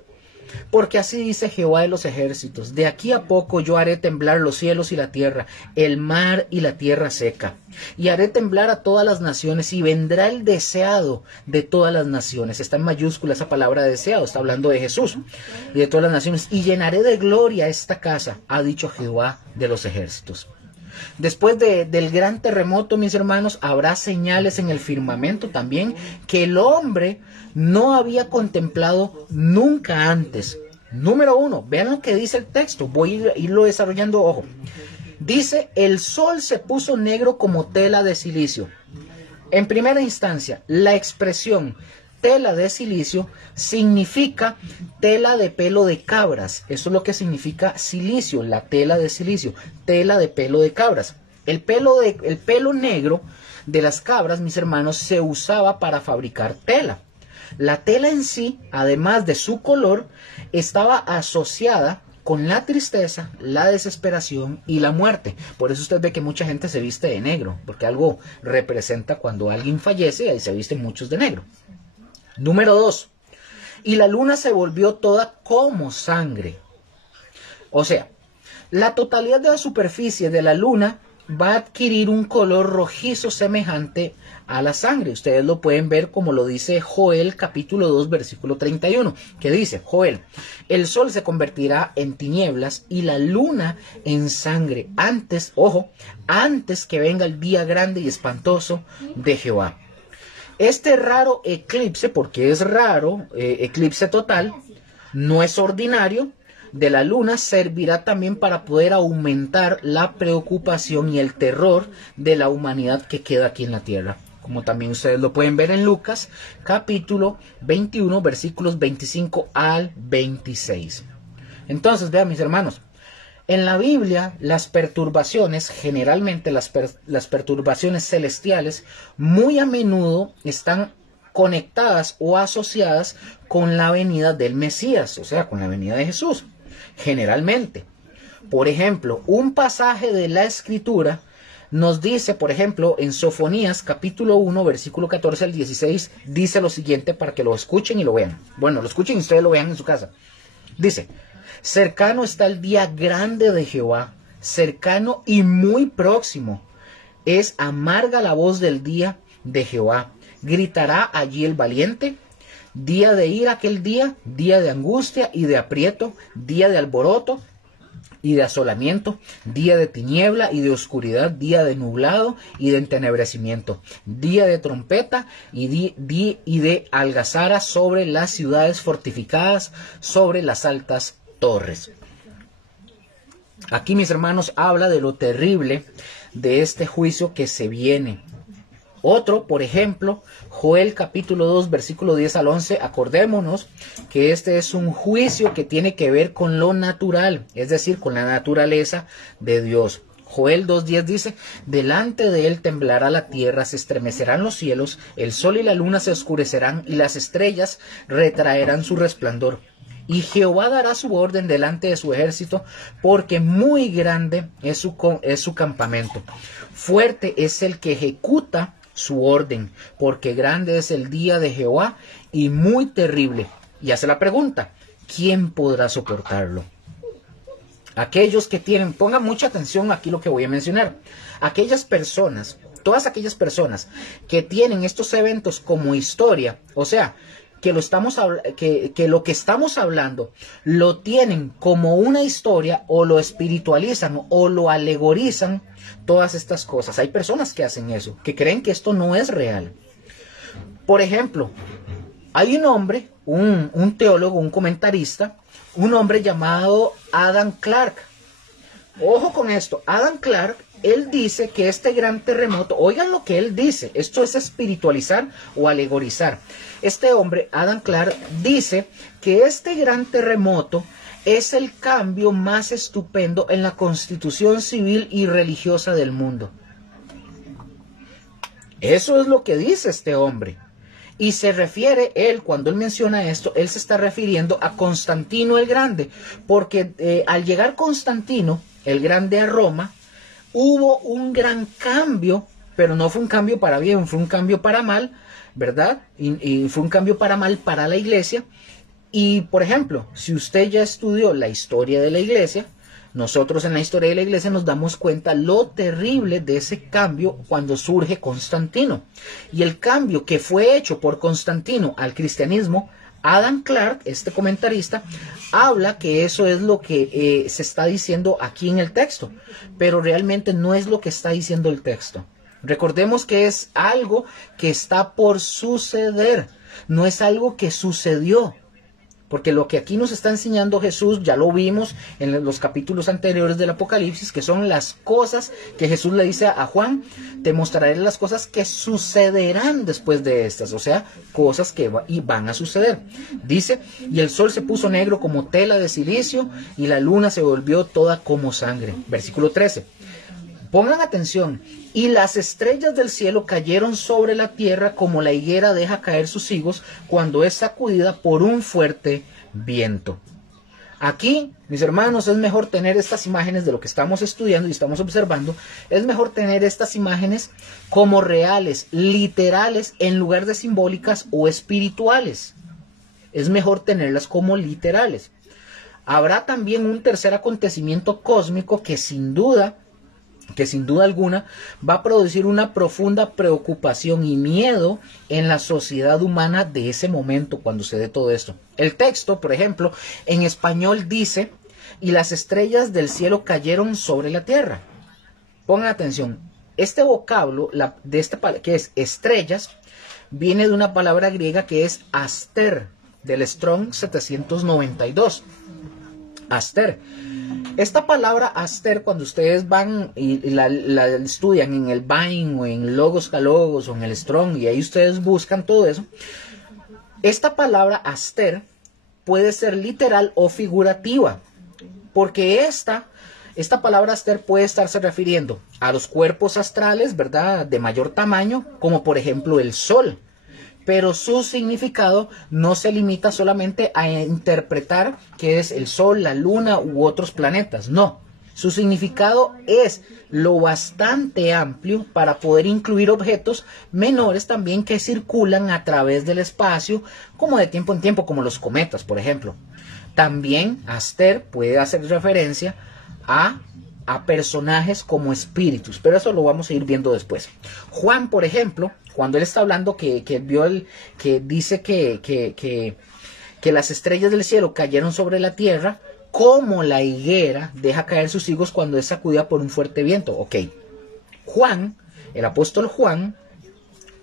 Porque así dice Jehová de los ejércitos, de aquí a poco yo haré temblar los cielos y la tierra, el mar y la tierra seca, y haré temblar a todas las naciones, y vendrá el deseado de todas las naciones. Está en mayúscula esa palabra deseado, está hablando de Jesús, y de todas las naciones, y llenaré de gloria esta casa, ha dicho Jehová de los ejércitos. Después del gran terremoto, mis hermanos, habrá señales en el firmamento también que el hombre no había contemplado nunca antes. Número 1, vean lo que dice el texto, voy a irlo desarrollando, ojo. Dice, el sol se puso negro como tela de silicio. En primera instancia, la expresión tela de silicio significa tela de pelo de cabras. Eso es lo que significa silicio, la tela de silicio, tela de pelo de cabras. El pelo negro de las cabras, mis hermanos, se usaba para fabricar tela. La tela en sí, además de su color, estaba asociada con la tristeza, la desesperación y la muerte. Por eso usted ve que mucha gente se viste de negro, porque algo representa cuando alguien fallece, ahí se visten muchos de negro. Número 2, y la luna se volvió toda como sangre. O sea, la totalidad de la superficie de la luna va a adquirir un color rojizo semejante a la sangre. Ustedes lo pueden ver como lo dice Joel capítulo 2 versículo 31, que dice, Joel, el sol se convertirá en tinieblas y la luna en sangre antes, ojo, antes que venga el día grande y espantoso de Jehová. Este raro eclipse, porque es raro, eclipse total, no es ordinario, de la luna servirá también para poder aumentar la preocupación y el terror de la humanidad que queda aquí en la tierra. Como también ustedes lo pueden ver en Lucas, capítulo 21, versículos 25 al 26. Entonces, vean mis hermanos, en la Biblia, las perturbaciones, generalmente las perturbaciones celestiales, muy a menudo están conectadas o asociadas con la venida del Mesías, o sea, con la venida de Jesús, generalmente. Por ejemplo, un pasaje de la Escritura nos dice, por ejemplo, en Sofonías, capítulo 1, versículo 14 al 16, dice lo siguiente para que lo escuchen y lo vean. Bueno, lo escuchen y ustedes lo vean en su casa. Dice, cercano está el día grande de Jehová, cercano y muy próximo. Es amarga la voz del día de Jehová. Gritará allí el valiente. Día de ira aquel día, día de angustia y de aprieto, día de alboroto y de asolamiento, día de tiniebla y de oscuridad, día de nublado y de entenebrecimiento, día de trompeta y de algazara sobre las ciudades fortificadas, sobre las altas torres. Aquí, mis hermanos, habla de lo terrible de este juicio que se viene. Otro, por ejemplo, Joel capítulo 2, versículo 10 al 11, acordémonos que este es un juicio que tiene que ver con lo natural, es decir, con la naturaleza de Dios. Joel 2:10 dice, delante de él temblará la tierra, se estremecerán los cielos, el sol y la luna se oscurecerán y las estrellas retraerán su resplandor. Y Jehová dará su orden delante de su ejército, porque muy grande es su campamento. Fuerte es el que ejecuta su orden, porque grande es el día de Jehová y muy terrible. Y hace la pregunta, ¿quién podrá soportarlo? Aquellos que tienen, pongan mucha atención aquí lo que voy a mencionar, aquellas personas, todas aquellas personas que tienen estos eventos como historia, o sea, que lo que estamos hablando lo tienen como una historia o lo espiritualizan o lo alegorizan, todas estas cosas. Hay personas que hacen eso, que creen que esto no es real. Por ejemplo, hay un hombre, un teólogo, un comentarista, un hombre llamado Adam Clarke. Ojo con esto, Adam Clarke, él dice que este gran terremoto, oigan lo que él dice, esto es espiritualizar o alegorizar. Este hombre, Adam Clarke, dice que este gran terremoto es el cambio más estupendo en la constitución civil y religiosa del mundo. Eso es lo que dice este hombre. Y se refiere, cuando él menciona esto, él se está refiriendo a Constantino el Grande, porque al llegar Constantino el Grande a Roma, hubo un gran cambio pero no fue un cambio para bien, fue un cambio para mal, ¿verdad? Y fue un cambio para mal para la iglesia. Y, por ejemplo, si usted ya estudió la historia de la iglesia, nosotros en la historia de la iglesia nos damos cuenta lo terrible de ese cambio cuando surge Constantino. Y el cambio que fue hecho por Constantino al cristianismo, Adam Clark, este comentarista, habla que eso es lo que se está diciendo aquí en el texto, pero realmente no es lo que está diciendo el texto. Recordemos que es algo que está por suceder, no es algo que sucedió. Porque lo que aquí nos está enseñando Jesús, ya lo vimos en los capítulos anteriores del Apocalipsis, que son las cosas que Jesús le dice a Juan, te mostraré las cosas que sucederán después de estas, o sea, cosas que van a suceder. Dice, y el sol se puso negro como tela de silicio, y la luna se volvió toda como sangre. Versículo 13. Pongan atención, y las estrellas del cielo cayeron sobre la tierra como la higuera deja caer sus higos cuando es sacudida por un fuerte viento. Aquí, mis hermanos, es mejor tener estas imágenes de lo que estamos estudiando y estamos observando, es mejor tener estas imágenes como reales, literales, en lugar de simbólicas o espirituales. Es mejor tenerlas como literales. Habrá también un tercer acontecimiento cósmico que sin duda alguna va a producir una profunda preocupación y miedo en la sociedad humana de ese momento cuando se dé todo esto. El texto, por ejemplo, en español dice, y las estrellas del cielo cayeron sobre la tierra. Pongan atención, este vocablo que es estrellas viene de una palabra griega que es aster, del Strong 792. Aster. Esta palabra aster, cuando ustedes van y la estudian en el Vine o en Logos Calogos o en el Strong y ahí ustedes buscan todo eso, esta palabra aster puede ser literal o figurativa, porque esta palabra aster puede estarse refiriendo a los cuerpos astrales, ¿verdad?, de mayor tamaño, como por ejemplo el Sol. Pero su significado no se limita solamente a interpretar que es el Sol, la Luna u otros planetas. No, su significado es lo bastante amplio para poder incluir objetos menores también que circulan a través del espacio, como de tiempo en tiempo, como los cometas, por ejemplo. También Aster puede hacer referencia a personajes como espíritus, pero eso lo vamos a ir viendo después. Juan, por ejemplo, cuando él está hablando que dice que las estrellas del cielo cayeron sobre la tierra, como la higuera deja caer sus higos cuando es sacudida por un fuerte viento. Ok, Juan, el apóstol Juan,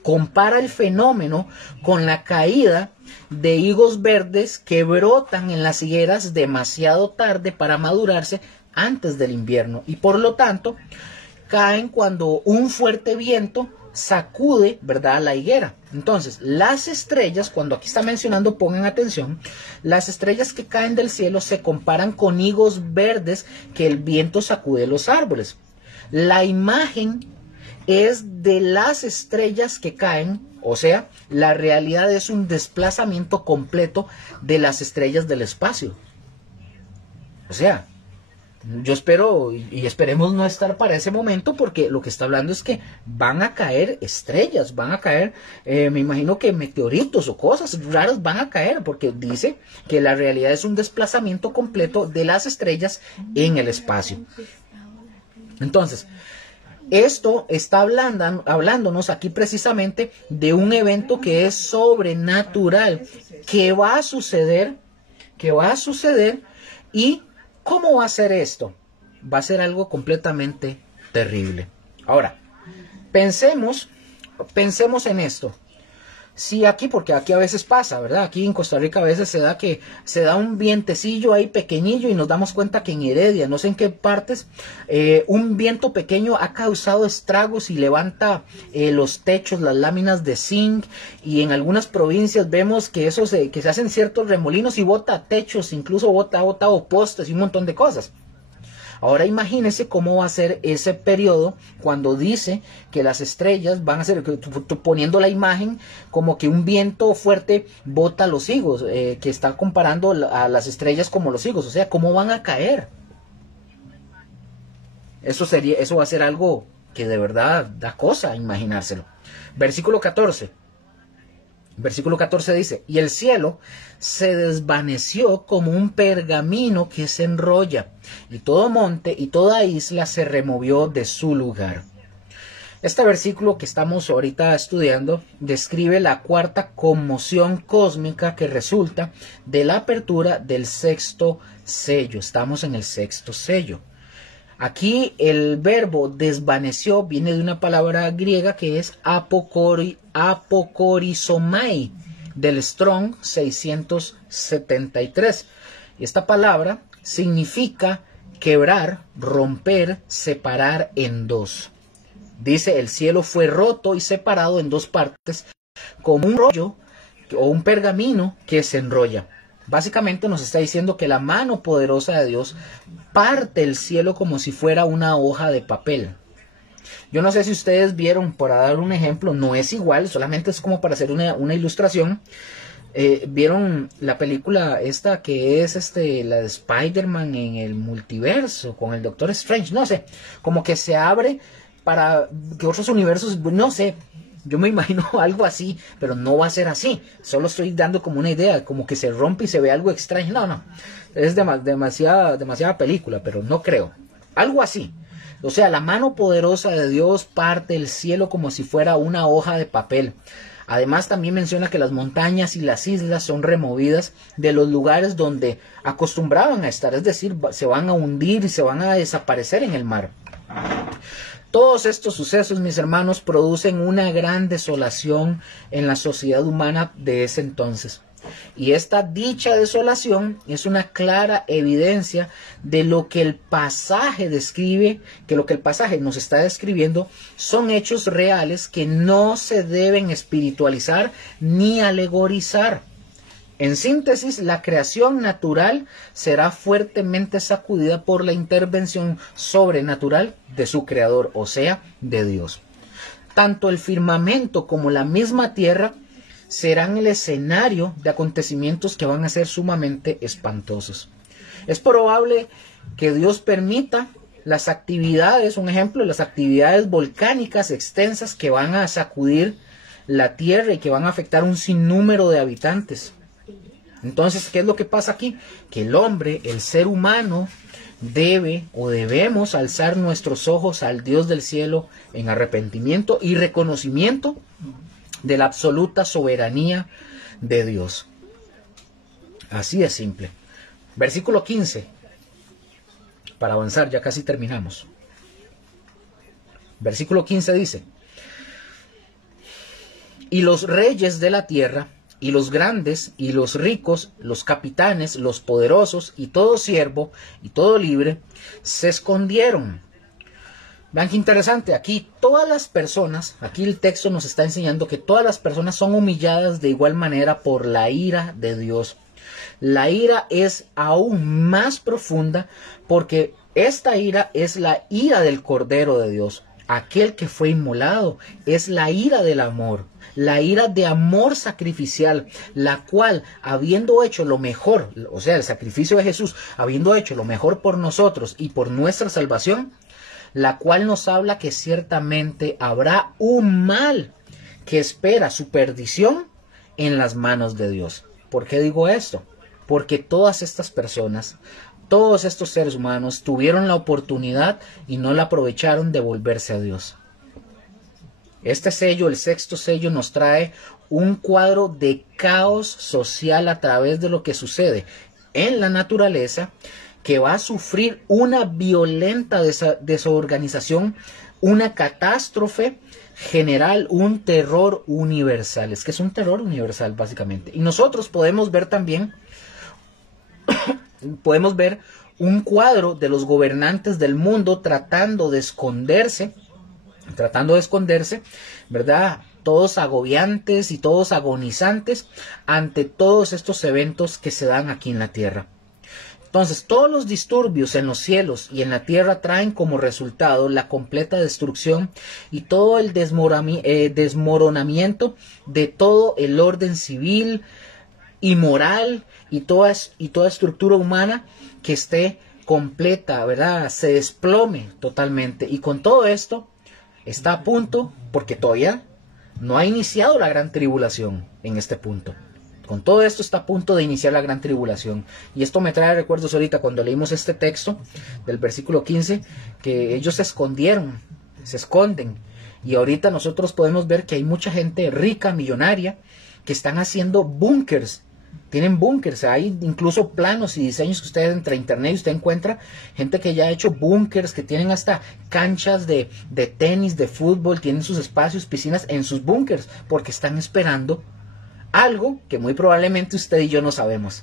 compara el fenómeno con la caída de higos verdes que brotan en las higueras demasiado tarde para madurarse antes del invierno y por lo tanto caen cuando un fuerte viento sacude, ¿verdad?, la higuera. Entonces, las estrellas, cuando aquí está mencionando, pongan atención, las estrellas que caen del cielo se comparan con higos verdes que el viento sacude los árboles. La imagen es de las estrellas que caen, o sea, la realidad es un desplazamiento completo de las estrellas del espacio. O sea, yo espero y esperemos no estar para ese momento, porque lo que está hablando es que van a caer estrellas, van a caer, me imagino que meteoritos o cosas raras van a caer, porque dice que la realidad es un desplazamiento completo de las estrellas en el espacio. Entonces, esto está hablándonos aquí precisamente de un evento que es sobrenatural, que va a suceder y ¿cómo va a ser esto? Va a ser algo completamente terrible. Ahora, pensemos en esto. Sí, aquí, porque aquí a veces pasa, ¿verdad? Aquí en Costa Rica a veces se da un vientecillo ahí pequeñillo y nos damos cuenta que en Heredia, no sé en qué partes, un viento pequeño ha causado estragos y levanta los techos, las láminas de zinc, y en algunas provincias vemos que que se hacen ciertos remolinos y bota techos, incluso bota o postes y un montón de cosas. Ahora imagínese cómo va a ser ese periodo cuando dice que las estrellas van a ser, poniendo la imagen como que un viento fuerte bota los higos, que está comparando a las estrellas como los higos, o sea, cómo van a caer. Eso va a ser algo que de verdad da cosa imaginárselo. Versículo 14. Versículo 14 dice, y el cielo se desvaneció como un pergamino que se enrolla, y todo monte y toda isla se removió de su lugar. Este versículo que estamos ahorita estudiando describe la cuarta conmoción cósmica que resulta de la apertura del sexto sello. Estamos en el sexto sello. Aquí el verbo desvaneció viene de una palabra griega que es apocorizomai, del Strong 673. Esta palabra significa quebrar, romper, separar en dos. Dice, el cielo fue roto y separado en dos partes, como un rollo o un pergamino que se enrolla. Básicamente nos está diciendo que la mano poderosa de Dios parte el cielo como si fuera una hoja de papel. Yo no sé si ustedes vieron, para dar un ejemplo, no es igual, solamente es como para hacer una ilustración. ¿Vieron la película esta que es la de Spider-Man en el multiverso con el Doctor Strange? No sé, como que se abre para que otros universos, no sé, yo me imagino algo así, pero no va a ser así. Solo estoy dando como una idea, como que se rompe y se ve algo extraño. No, es demasiada película, pero no creo. Algo así. O sea, la mano poderosa de Dios parte el cielo como si fuera una hoja de papel. Además, también menciona que las montañas y las islas son removidas de los lugares donde acostumbraban a estar, es decir, se van a hundir y se van a desaparecer en el mar. Todos estos sucesos, mis hermanos, producen una gran desolación en la sociedad humana de ese entonces. Y esta dicha desolación es una clara evidencia de lo que el pasaje describe, que lo que el pasaje nos está describiendo son hechos reales que no se deben espiritualizar ni alegorizar. En síntesis, la creación natural será fuertemente sacudida por la intervención sobrenatural de su creador, o sea, de Dios. Tanto el firmamento como la misma tierra serán el escenario de acontecimientos que van a ser sumamente espantosos. Es probable que Dios permita las actividades, un ejemplo, las actividades volcánicas extensas que van a sacudir la tierra y que van a afectar un sinnúmero de habitantes. Entonces, ¿qué es lo que pasa aquí? Que el hombre, el ser humano, debemos alzar nuestros ojos al Dios del cielo en arrepentimiento y reconocimiento de la absoluta soberanía de Dios. Así de simple. Versículo 15. Para avanzar, ya casi terminamos. Versículo 15 dice: y los reyes de la tierra, y los grandes, y los ricos, los capitanes, los poderosos, y todo siervo, y todo libre, se escondieron. Vean qué interesante, aquí todas las personas, aquí el texto nos está enseñando que todas las personas son humilladas de igual manera por la ira de Dios. La ira es aún más profunda porque esta ira es la ira del Cordero de Dios. Aquel que fue inmolado es la ira del amor, la ira de amor sacrificial, la cual, habiendo hecho lo mejor, o sea, el sacrificio de Jesús, habiendo hecho lo mejor por nosotros y por nuestra salvación, la cual nos habla que ciertamente habrá un mal que espera su perdición en las manos de Dios. ¿Por qué digo esto? Porque todas estas personas, todos estos seres humanos tuvieron la oportunidad y no la aprovecharon de volverse a Dios. Este sello, el sexto sello, nos trae un cuadro de caos social a través de lo que sucede en la naturaleza, que va a sufrir una violenta desorganización, una catástrofe general, un terror universal. Es que es un terror universal básicamente. Y nosotros podemos ver también, un cuadro de los gobernantes del mundo tratando de esconderse, ¿verdad? Todos agobiantes y todos agonizantes ante todos estos eventos que se dan aquí en la tierra. Entonces, todos los disturbios en los cielos y en la tierra traen como resultado la completa destrucción y todo el desmoronamiento de todo el orden civil y moral y toda estructura humana que esté completa, ¿verdad? Se desplome totalmente. Y con todo esto, está a punto, porque todavía no ha iniciado la gran tribulación en este punto. Con todo esto está a punto de iniciar la gran tribulación. Y esto me trae recuerdos ahorita cuando leímos este texto del versículo 15, que ellos se escondieron, se esconden. Y ahorita nosotros podemos ver que hay mucha gente rica, millonaria, que están haciendo búnkers. Tienen búnkers, hay incluso planos y diseños que usted entre internet y usted encuentra gente que ya ha hecho búnkers, que tienen hasta canchas de tenis, de fútbol, tienen sus espacios, piscinas en sus búnkers, porque están esperando algo que muy probablemente usted y yo no sabemos.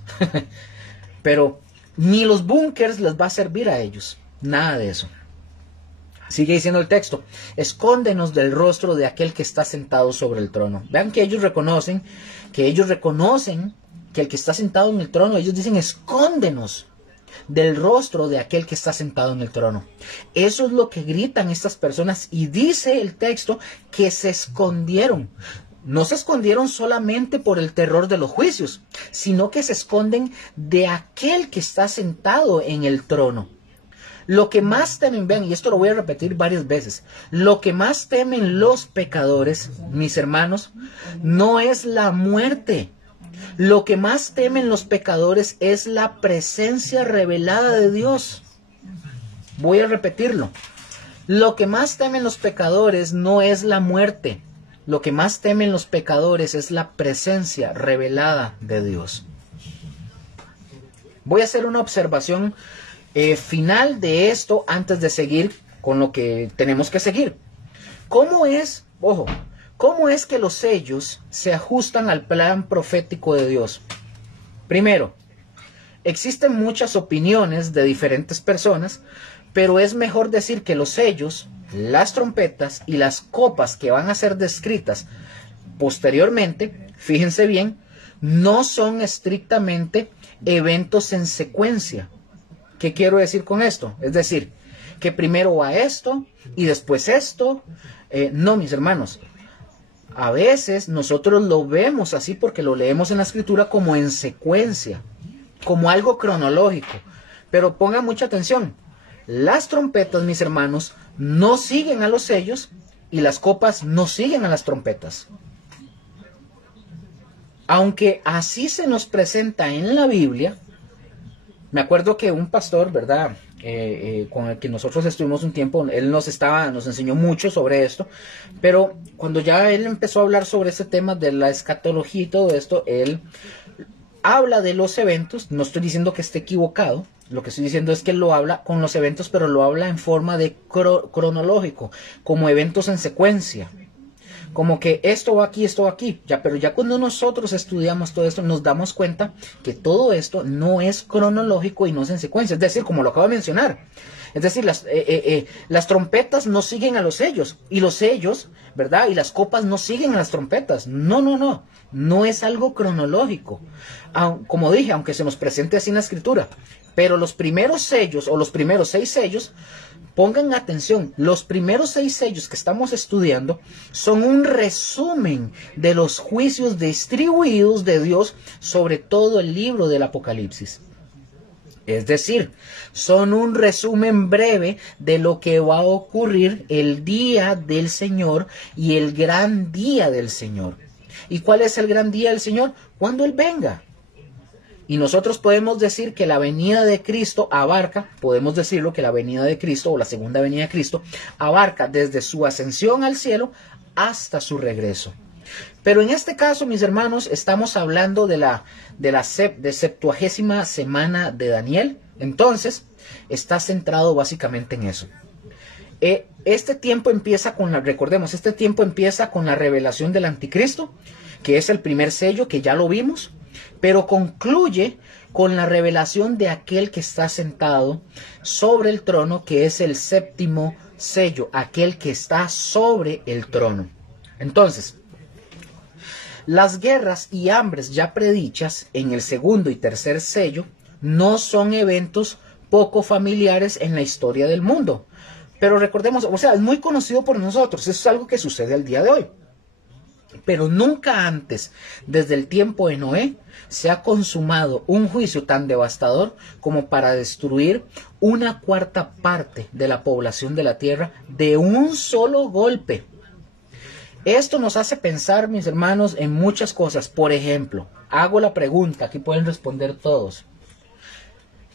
Pero ni los búnkers les va a servir a ellos, nada de eso. Sigue diciendo el texto, escóndenos del rostro de aquel que está sentado sobre el trono. Vean que ellos reconocen que el que está sentado en el trono, ellos dicen escóndenos del rostro de aquel que está sentado en el trono. Eso es lo que gritan estas personas y dice el texto que se escondieron. No se escondieron solamente por el terror de los juicios, sino que se esconden de aquel que está sentado en el trono. Lo que más temen, vean, y esto lo voy a repetir varias veces, lo que más temen los pecadores, mis hermanos, no es la muerte. Lo que más temen los pecadores es la presencia revelada de Dios. Voy a repetirlo. Lo que más temen los pecadores no es la muerte. Lo que más temen los pecadores es la presencia revelada de Dios. Voy a hacer una observación final de esto antes de seguir con lo que tenemos que seguir. ¿Cómo es que los sellos se ajustan al plan profético de Dios? Primero, existen muchas opiniones de diferentes personas, pero es mejor decir que los sellos, las trompetas y las copas que van a ser descritas posteriormente, fíjense bien, no son estrictamente eventos en secuencia. ¿Qué quiero decir con esto? Es decir, que primero va esto y después esto. No, mis hermanos. A veces nosotros lo vemos así porque lo leemos en la escritura como en secuencia, como algo cronológico. Pero pongan mucha atención. Las trompetas, mis hermanos, no siguen a los sellos y las copas no siguen a las trompetas. Aunque así se nos presenta en la Biblia, me acuerdo que un pastor, ¿verdad? Con el que nosotros estuvimos un tiempo, él nos enseñó mucho sobre esto, pero cuando ya él empezó a hablar sobre ese tema de la escatología y todo esto, él habla de los eventos. No estoy diciendo que esté equivocado, lo que estoy diciendo es que él lo habla con los eventos, pero lo habla en forma de cronológico, como eventos en secuencia. Como que esto va aquí, ya, pero ya cuando nosotros estudiamos todo esto nos damos cuenta que todo esto no es cronológico y no es en secuencia, es decir, como lo acabo de mencionar, es decir, las trompetas no siguen a los sellos y los sellos, ¿verdad? Y las copas no siguen a las trompetas, no es algo cronológico, como dije, aunque se nos presente así en la escritura, pero los primeros sellos o los primeros 6 sellos, pongan atención, los primeros 6 sellos que estamos estudiando son un resumen de los juicios distribuidos de Dios sobre todo el libro del Apocalipsis. Es decir, son un resumen breve de lo que va a ocurrir el día del Señor y el gran día del Señor. ¿Y cuál es el gran día del Señor? Cuando Él venga. Y nosotros podemos decir que la venida de Cristo podemos decirlo que la venida de Cristo o la segunda venida de Cristo abarca desde su ascensión al cielo hasta su regreso. Pero en este caso, mis hermanos, estamos hablando de la 70ª semana de Daniel. Entonces, está centrado básicamente en eso. Este tiempo empieza con la revelación del anticristo, que es el primer sello que ya lo vimos. Pero concluye con la revelación de aquel que está sentado sobre el trono, que es el 7º sello, aquel que está sobre el trono. Entonces, las guerras y hambres ya predichas en el 2º y 3er sello no son eventos poco familiares en la historia del mundo. Pero recordemos, es muy conocido por nosotros, eso es algo que sucede al día de hoy. Pero nunca antes, desde el tiempo de Noé, se ha consumado un juicio tan devastador como para destruir una cuarta parte de la población de la tierra de un solo golpe. Esto nos hace pensar, mis hermanos, en muchas cosas. Por ejemplo, hago la pregunta, aquí pueden responder todos.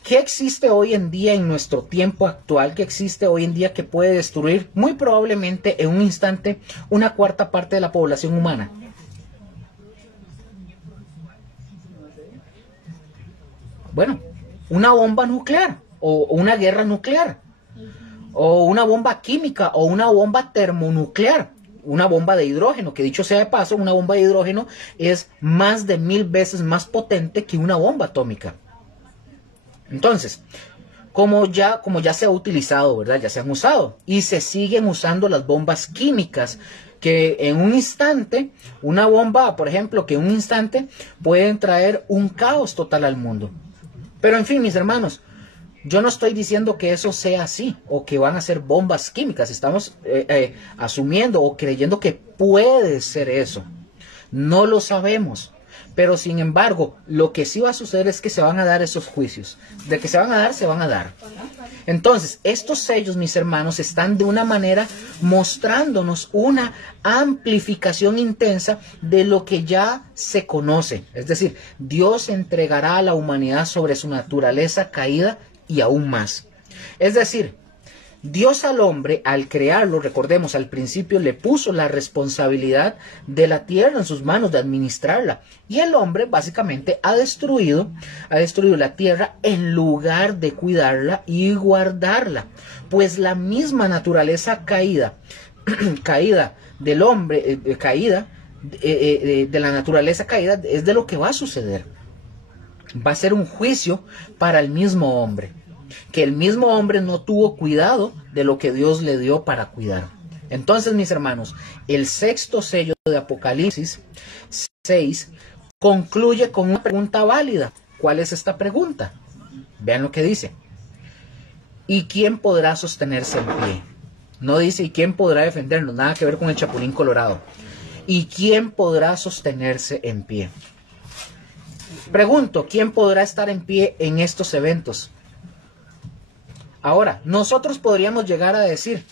¿Qué existe hoy en día en nuestro tiempo actual? ¿Qué existe hoy en día que puede destruir muy probablemente en un instante una cuarta parte de la población humana? Bueno, una bomba nuclear o una guerra nuclear o una bomba química o una bomba termonuclear. Una bomba de hidrógeno, que dicho sea de paso, una bomba de hidrógeno es más de 1000 veces más potente que una bomba atómica. Entonces, como ya se ha utilizado, ¿verdad? Ya se han usado y se siguen usando las bombas químicas que en un instante, una bomba, por ejemplo, que en un instante pueden traer un caos total al mundo. Pero en fin, mis hermanos, yo no estoy diciendo que eso sea así o que van a ser bombas químicas. Estamos asumiendo o creyendo que puede ser eso. No lo sabemos. Pero sin embargo, lo que sí va a suceder es que se van a dar esos juicios. De que se van a dar, se van a dar. Entonces, estos sellos, mis hermanos, están de una manera mostrándonos una amplificación intensa de lo que ya se conoce. Es decir, Dios entregará a la humanidad sobre su naturaleza caída y aún más. Es decir, Dios al hombre, al crearlo, recordemos, al principio le puso la responsabilidad de la tierra en sus manos, de administrarla. Y el hombre básicamente ha destruido la tierra en lugar de cuidarla y guardarla. Pues la misma naturaleza caída del hombre, de la naturaleza caída, es de lo que va a suceder. Va a ser un juicio para el mismo hombre. Que el mismo hombre no tuvo cuidado de lo que Dios le dio para cuidar. Entonces, mis hermanos, el sexto sello de Apocalipsis 6 concluye con una pregunta válida. ¿Cuál es esta pregunta? Vean lo que dice. ¿Y quién podrá sostenerse en pie? No dice ¿y quién podrá defendernos? Nada que ver con el Chapulín Colorado. ¿Y quién podrá sostenerse en pie? Pregunto, ¿quién podrá estar en pie en estos eventos? Ahora, nosotros podríamos llegar a decir,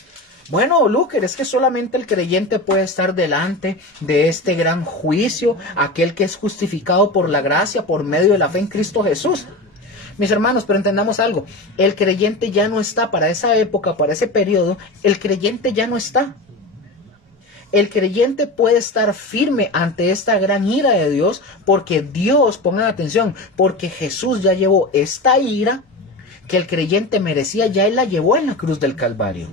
bueno, Luker, es que solamente el creyente puede estar delante de este gran juicio, aquel que es justificado por la gracia, por medio de la fe en Cristo Jesús. Mis hermanos, pero entendamos algo, el creyente ya no está para esa época, para ese periodo, el creyente ya no está. El creyente puede estar firme ante esta gran ira de Dios, porque Dios, pongan atención, porque Jesús ya llevó esta ira que el creyente merecía, ya él la llevó en la cruz del Calvario.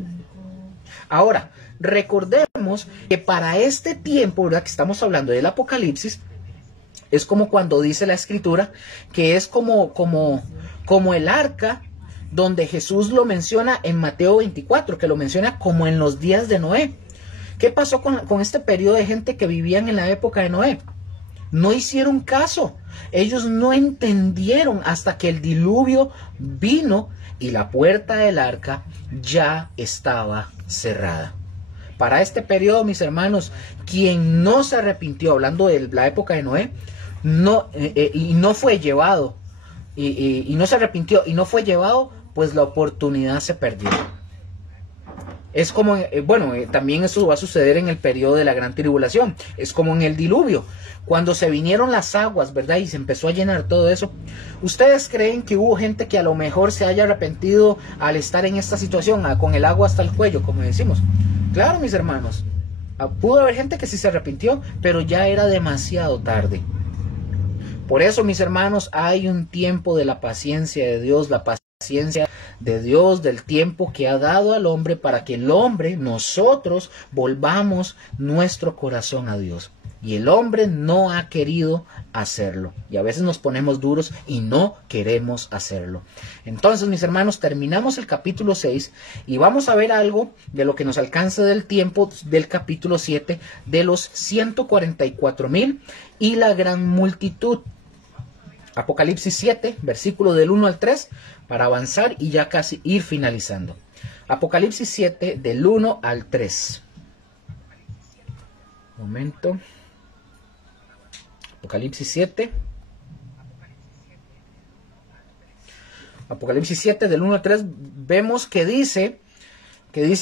Ahora, recordemos que para este tiempo, ¿verdad?, que estamos hablando del Apocalipsis, es como cuando dice la Escritura, que es como el arca, donde Jesús lo menciona en Mateo 24, que lo menciona como en los días de Noé. ¿Qué pasó con este periodo de gente que vivían en la época de Noé? No hicieron caso. Ellos no entendieron hasta que el diluvio vino y la puerta del arca ya estaba cerrada. Para este periodo, mis hermanos, quien no se arrepintió, hablando de la época de Noé, y no fue llevado, y no se arrepintió y no fue llevado, pues la oportunidad se perdió. Es como, también eso va a suceder en el periodo de la gran tribulación. Es como en el diluvio, cuando se vinieron las aguas, ¿verdad? Y se empezó a llenar todo eso. ¿Ustedes creen que hubo gente que a lo mejor se haya arrepentido al estar en esta situación, con el agua hasta el cuello, como decimos? Claro, mis hermanos, pudo haber gente que sí se arrepintió, pero ya era demasiado tarde. Por eso, mis hermanos, hay un tiempo de la paciencia de Dios, la paciencia de Dios, del tiempo que ha dado al hombre para que el hombre, nosotros, volvamos nuestro corazón a Dios. Y el hombre no ha querido hacerlo. Y a veces nos ponemos duros y no queremos hacerlo. Entonces, mis hermanos, terminamos el capítulo 6 y vamos a ver algo de lo que nos alcanza del tiempo del capítulo 7, de los 144,000 y la gran multitud. Apocalipsis 7, versículo del 1 al 3, para avanzar y ya casi ir finalizando. Apocalipsis 7, del 1 al 3. Momento. Apocalipsis 7. Apocalipsis 7 del 1 al 3 vemos que dice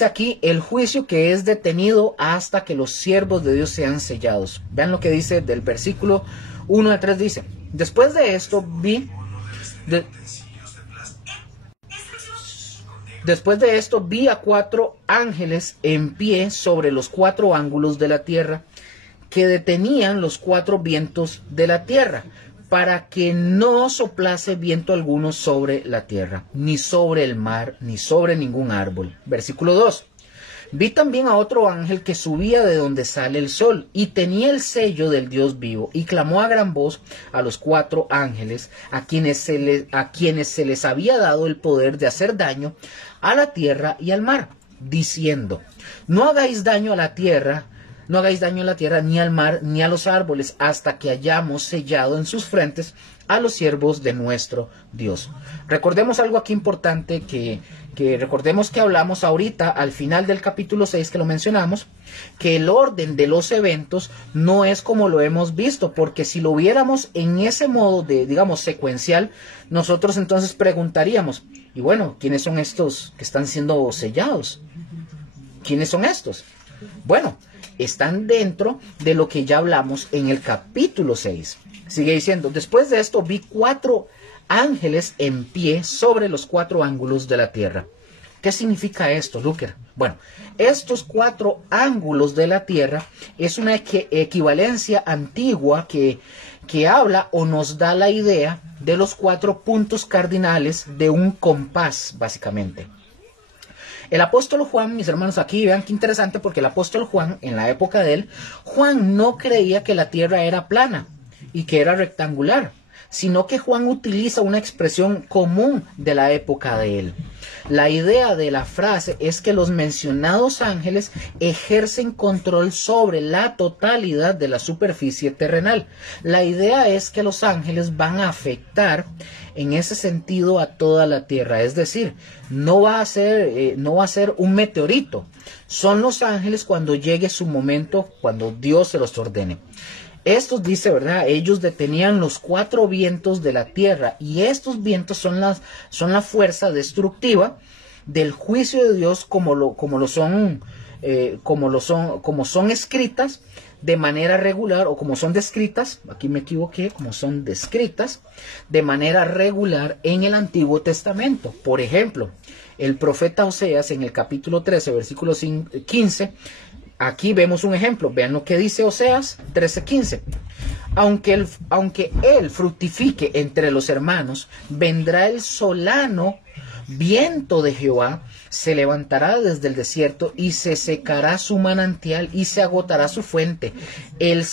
aquí el juicio que es detenido hasta que los siervos de Dios sean sellados. Vean lo que dice del versículo 1 al 3, dice: después de esto vi a 4 ángeles en pie sobre los 4 ángulos de la tierra, que detenían los 4 vientos de la tierra, para que no soplase viento alguno sobre la tierra, ni sobre el mar, ni sobre ningún árbol. Versículo 2. Vi también a otro ángel que subía de donde sale el sol, y tenía el sello del Dios vivo, y clamó a gran voz a los 4 ángeles, a quienes se les había dado el poder de hacer daño a la tierra y al mar, diciendo: no hagáis daño a la tierra, ni al mar, ni a los árboles, hasta que hayamos sellado en sus frentes a los siervos de nuestro Dios. Recordemos algo aquí importante, que recordemos que hablamos ahorita al final del capítulo 6, que lo mencionamos, que el orden de los eventos no es como lo hemos visto, porque si lo viéramos en ese modo de, digamos, secuencial, nosotros entonces preguntaríamos: y bueno, ¿quiénes son estos que están siendo sellados? ¿Quiénes son estos? Bueno, están dentro de lo que ya hablamos en el capítulo 6. Sigue diciendo: después de esto vi 4 ángeles en pie sobre los 4 ángulos de la tierra. ¿Qué significa esto, Luker? Bueno, estos 4 ángulos de la tierra es una equivalencia antigua que habla o nos da la idea de los 4 puntos cardinales de un compás, básicamente. El apóstol Juan, mis hermanos, aquí vean qué interesante, porque el apóstol Juan, en la época de él, Juan no creía que la tierra era plana y que era rectangular, sino que Juan utiliza una expresión común de la época de él. La idea de la frase es que los mencionados ángeles ejercen control sobre la totalidad de la superficie terrenal. La idea es que los ángeles van a afectar en ese sentido a toda la tierra, es decir, no va a ser un meteorito. Son los ángeles cuando llegue su momento, cuando Dios se los ordene. Estos, dice, ¿verdad? Ellos detenían los 4 vientos de la tierra, y estos vientos son la fuerza destructiva del juicio de Dios, como son escritas de manera regular, o como son descritas, aquí me equivoqué, como son descritas de manera regular en el Antiguo Testamento. Por ejemplo, el profeta Oseas, en el capítulo 13, versículo 15, aquí vemos un ejemplo. Vean lo que dice Oseas 13:15. Aunque él fructifique entre los hermanos, vendrá el solano viento de Jehová, se levantará desde el desierto, y se secará su manantial, y se agotará su fuente. Él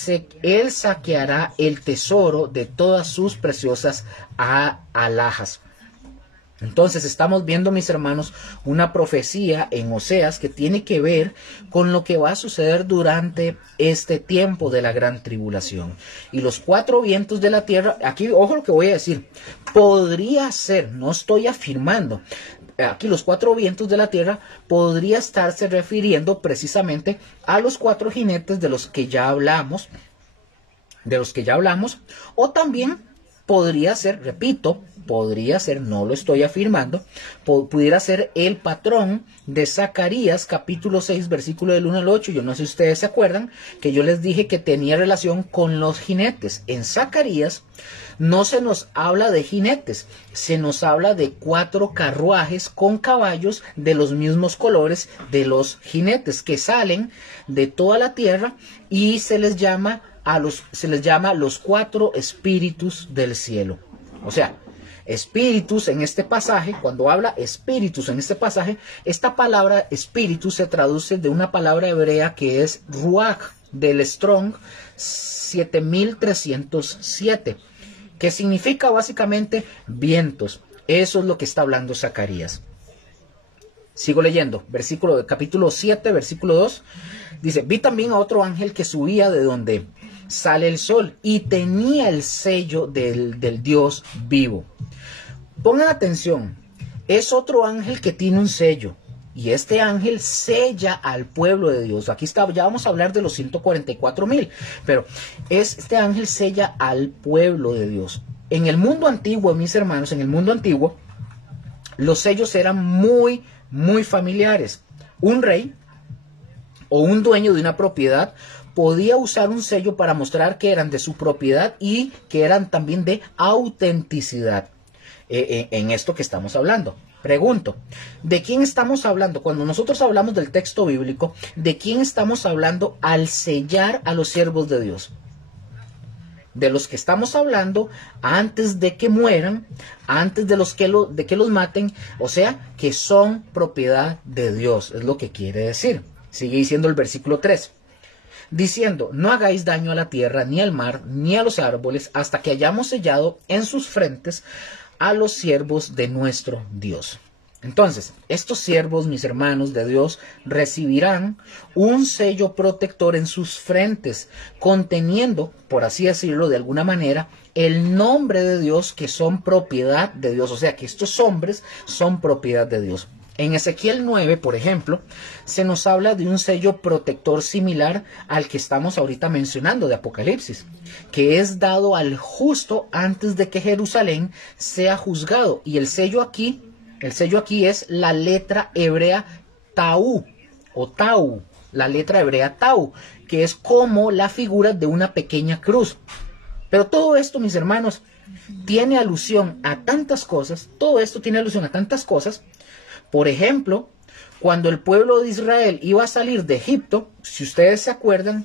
saqueará el tesoro de todas sus preciosas alhajas. Entonces estamos viendo, mis hermanos, una profecía en Oseas que tiene que ver con lo que va a suceder durante este tiempo de la gran tribulación. Y los 4 vientos de la tierra, aquí ojo lo que voy a decir, podría ser, no estoy afirmando, aquí los 4 vientos de la tierra podría estarse refiriendo precisamente a los 4 jinetes de los que ya hablamos, o también podría ser, repito, podría ser, no lo estoy afirmando, pudiera ser el patrón de Zacarías capítulo 6 versículo del 1 al 8. Yo no sé si ustedes se acuerdan que yo les dije que tenía relación con los jinetes. En Zacarías no se nos habla de jinetes, se nos habla de 4 carruajes con caballos de los mismos colores de los jinetes, que salen de toda la tierra, y se les llama los 4 espíritus del cielo. O sea, espíritus en este pasaje, cuando habla espíritus en este pasaje, esta palabra espíritu se traduce de una palabra hebrea que es ruach, del Strong 7307, que significa básicamente vientos. Eso es lo que está hablando Zacarías. Sigo leyendo, capítulo 7, versículo 2, dice: vi también a otro ángel que subía de donde sale el sol, y tenía el sello del Dios vivo. Pongan atención, es otro ángel que tiene un sello. Y este ángel sella al pueblo de Dios. Aquí está, ya vamos a hablar de los 144,000. Pero este ángel sella al pueblo de Dios. En el mundo antiguo, mis hermanos, en el mundo antiguo, los sellos eran muy familiares. Un rey o un dueño de una propiedad podía usar un sello para mostrar que eran de su propiedad y que eran también de autenticidad en esto que estamos hablando. Pregunto, ¿de quién estamos hablando? Cuando nosotros hablamos del texto bíblico, ¿de quién estamos hablando al sellar a los siervos de Dios? De los que estamos hablando antes de que mueran, antes de que los maten, o sea, que son propiedad de Dios, es lo que quiere decir. Sigue diciendo el versículo 3. Diciendo, no hagáis daño a la tierra, ni al mar, ni a los árboles, hasta que hayamos sellado en sus frentes a los siervos de nuestro Dios. Entonces, estos siervos, mis hermanos de Dios, recibirán un sello protector en sus frentes, conteniendo, por así decirlo de alguna manera, el nombre de Dios, que son propiedad de Dios. O sea, que estos hombres son propiedad de Dios. En Ezequiel 9, por ejemplo, se nos habla de un sello protector similar al que estamos ahorita mencionando de Apocalipsis, que es dado al justo antes de que Jerusalén sea juzgado. Y el sello aquí es la letra hebrea Tau, o Tau, la letra hebrea Tau, que es como la figura de una pequeña cruz. Pero todo esto, mis hermanos, tiene alusión a tantas cosas, Por ejemplo, cuando el pueblo de Israel iba a salir de Egipto, si ustedes se acuerdan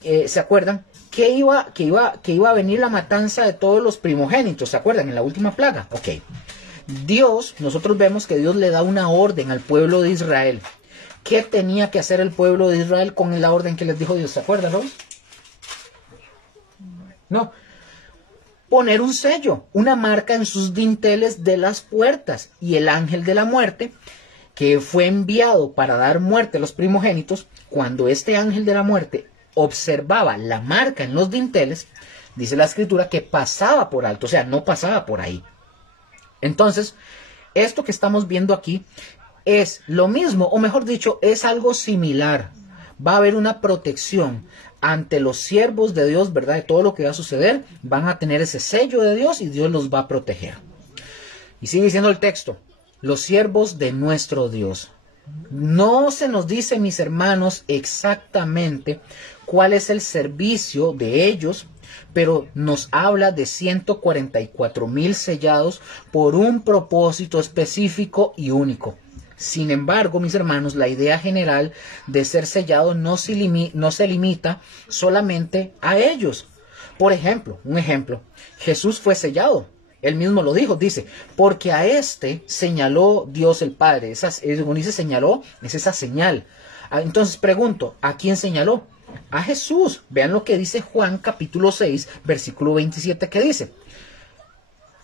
que iba a venir la matanza de todos los primogénitos, ¿se acuerdan? En la última plaga. Ok. Nosotros vemos que Dios le da una orden al pueblo de Israel. ¿Qué tenía que hacer el pueblo de Israel con la orden que les dijo Dios? ¿Se acuerdan, Roy? No. Poner un sello, una marca en sus dinteles de las puertas. Y el ángel de la muerte, que fue enviado para dar muerte a los primogénitos, cuando este ángel de la muerte observaba la marca en los dinteles, dice la escritura que pasaba por alto, o sea, no pasaba por ahí. Entonces, esto que estamos viendo aquí es lo mismo, o mejor dicho, es algo similar. Va a haber una protección ante los siervos de Dios, ¿verdad? De todo lo que va a suceder, van a tener ese sello de Dios y Dios los va a proteger. Y sigue diciendo el texto, los siervos de nuestro Dios. No se nos dice, mis hermanos, exactamente cuál es el servicio de ellos, pero nos habla de 144,000 sellados por un propósito específico y único. Sin embargo, mis hermanos, la idea general de ser sellado no se limita solamente a ellos. Por ejemplo, Jesús fue sellado. Él mismo lo dijo, dice, porque a este señaló Dios el Padre. Cuando dice señaló, es esa señal. Entonces pregunto, ¿a quién señaló? A Jesús. Vean lo que dice Juan capítulo 6, versículo 27, que dice,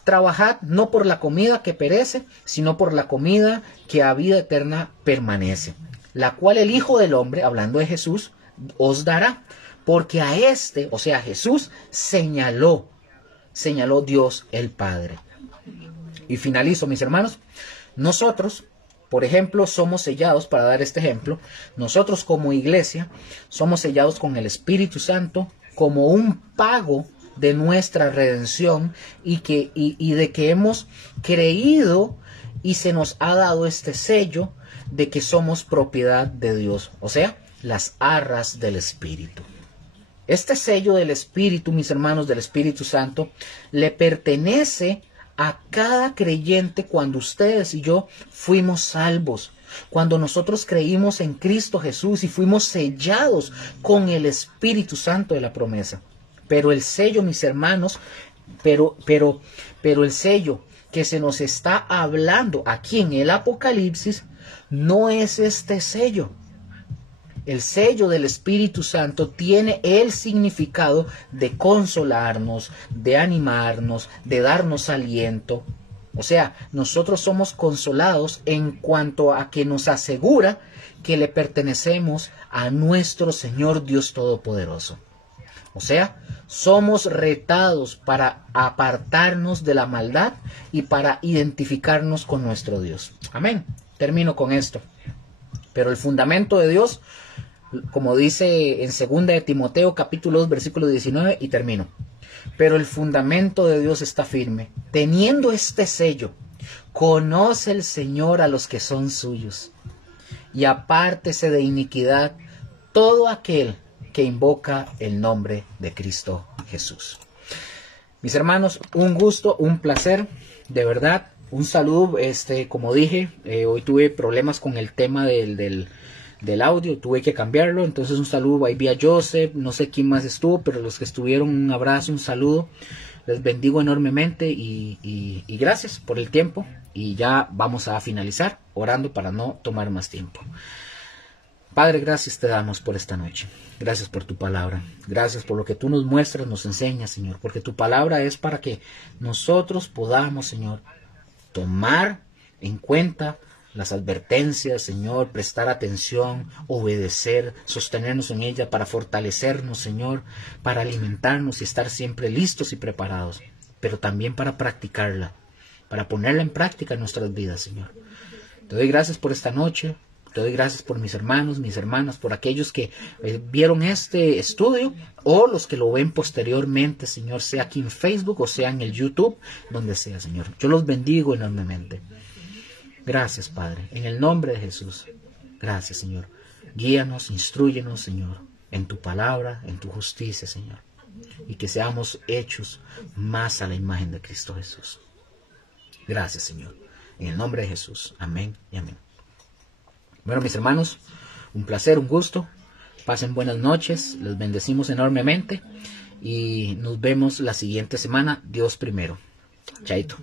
trabajad no por la comida que perece, sino por la comida que a vida eterna permanece, la cual el Hijo del Hombre, hablando de Jesús, os dará, porque a este, o sea, Jesús, señaló Dios el Padre. Y finalizo, mis hermanos, nosotros, por ejemplo, somos sellados, para dar este ejemplo, nosotros como iglesia, somos sellados con el Espíritu Santo como un pago de nuestra redención y de que hemos creído y se nos ha dado este sello de que somos propiedad de Dios, o sea, las arras del Espíritu. Este sello del Espíritu, mis hermanos, del Espíritu Santo, le pertenece a cada creyente cuando ustedes y yo fuimos salvos, cuando nosotros creímos en Cristo Jesús y fuimos sellados con el Espíritu Santo de la promesa. Pero el sello, mis hermanos, pero el sello que se nos está hablando aquí en el Apocalipsis no es este sello. El sello del Espíritu Santo tiene el significado de consolarnos, de animarnos, de darnos aliento. O sea, nosotros somos consolados en cuanto a que nos asegura que le pertenecemos a nuestro Señor Dios Todopoderoso. O sea, somos retados para apartarnos de la maldad y para identificarnos con nuestro Dios. Amén. Termino con esto. Pero el fundamento de Dios, como dice en 2 de Timoteo capítulo 2 versículo 19, y termino. Pero el fundamento de Dios está firme. Teniendo este sello, conoce el Señor a los que son suyos, y apártese de iniquidad todo aquel que invoca el nombre de Cristo Jesús. Mis hermanos, un gusto, un placer, de verdad, un saludo. Como dije, hoy tuve problemas con el tema del audio, tuve que cambiarlo, entonces un saludo. Ahí vi a Joseph, no sé quién más estuvo, pero los que estuvieron, un abrazo, un saludo. Les bendigo enormemente y gracias por el tiempo. Y ya vamos a finalizar orando para no tomar más tiempo. Padre, gracias te damos por esta noche. Gracias por tu palabra. Gracias por lo que tú nos muestras, nos enseñas, Señor. Porque tu palabra es para que nosotros podamos, Señor, tomar en cuenta las advertencias, Señor, prestar atención, obedecer, sostenernos en ella para fortalecernos, Señor, para alimentarnos y estar siempre listos y preparados, pero también para practicarla, para ponerla en práctica en nuestras vidas, Señor. Te doy gracias por esta noche. Te doy gracias por mis hermanos, mis hermanas, por aquellos que vieron este estudio o los que lo ven posteriormente, Señor, sea aquí en Facebook o sea en el YouTube, donde sea, Señor. Yo los bendigo enormemente. Gracias, Padre, en el nombre de Jesús. Gracias, Señor. Guíanos, instrúyenos, Señor, en tu palabra, en tu justicia, Señor. Y que seamos hechos más a la imagen de Cristo Jesús. Gracias, Señor. En el nombre de Jesús. Amén y amén. Bueno, mis hermanos, un placer, un gusto. Pasen buenas noches, les bendecimos enormemente y nos vemos la siguiente semana, Dios primero. Chaito.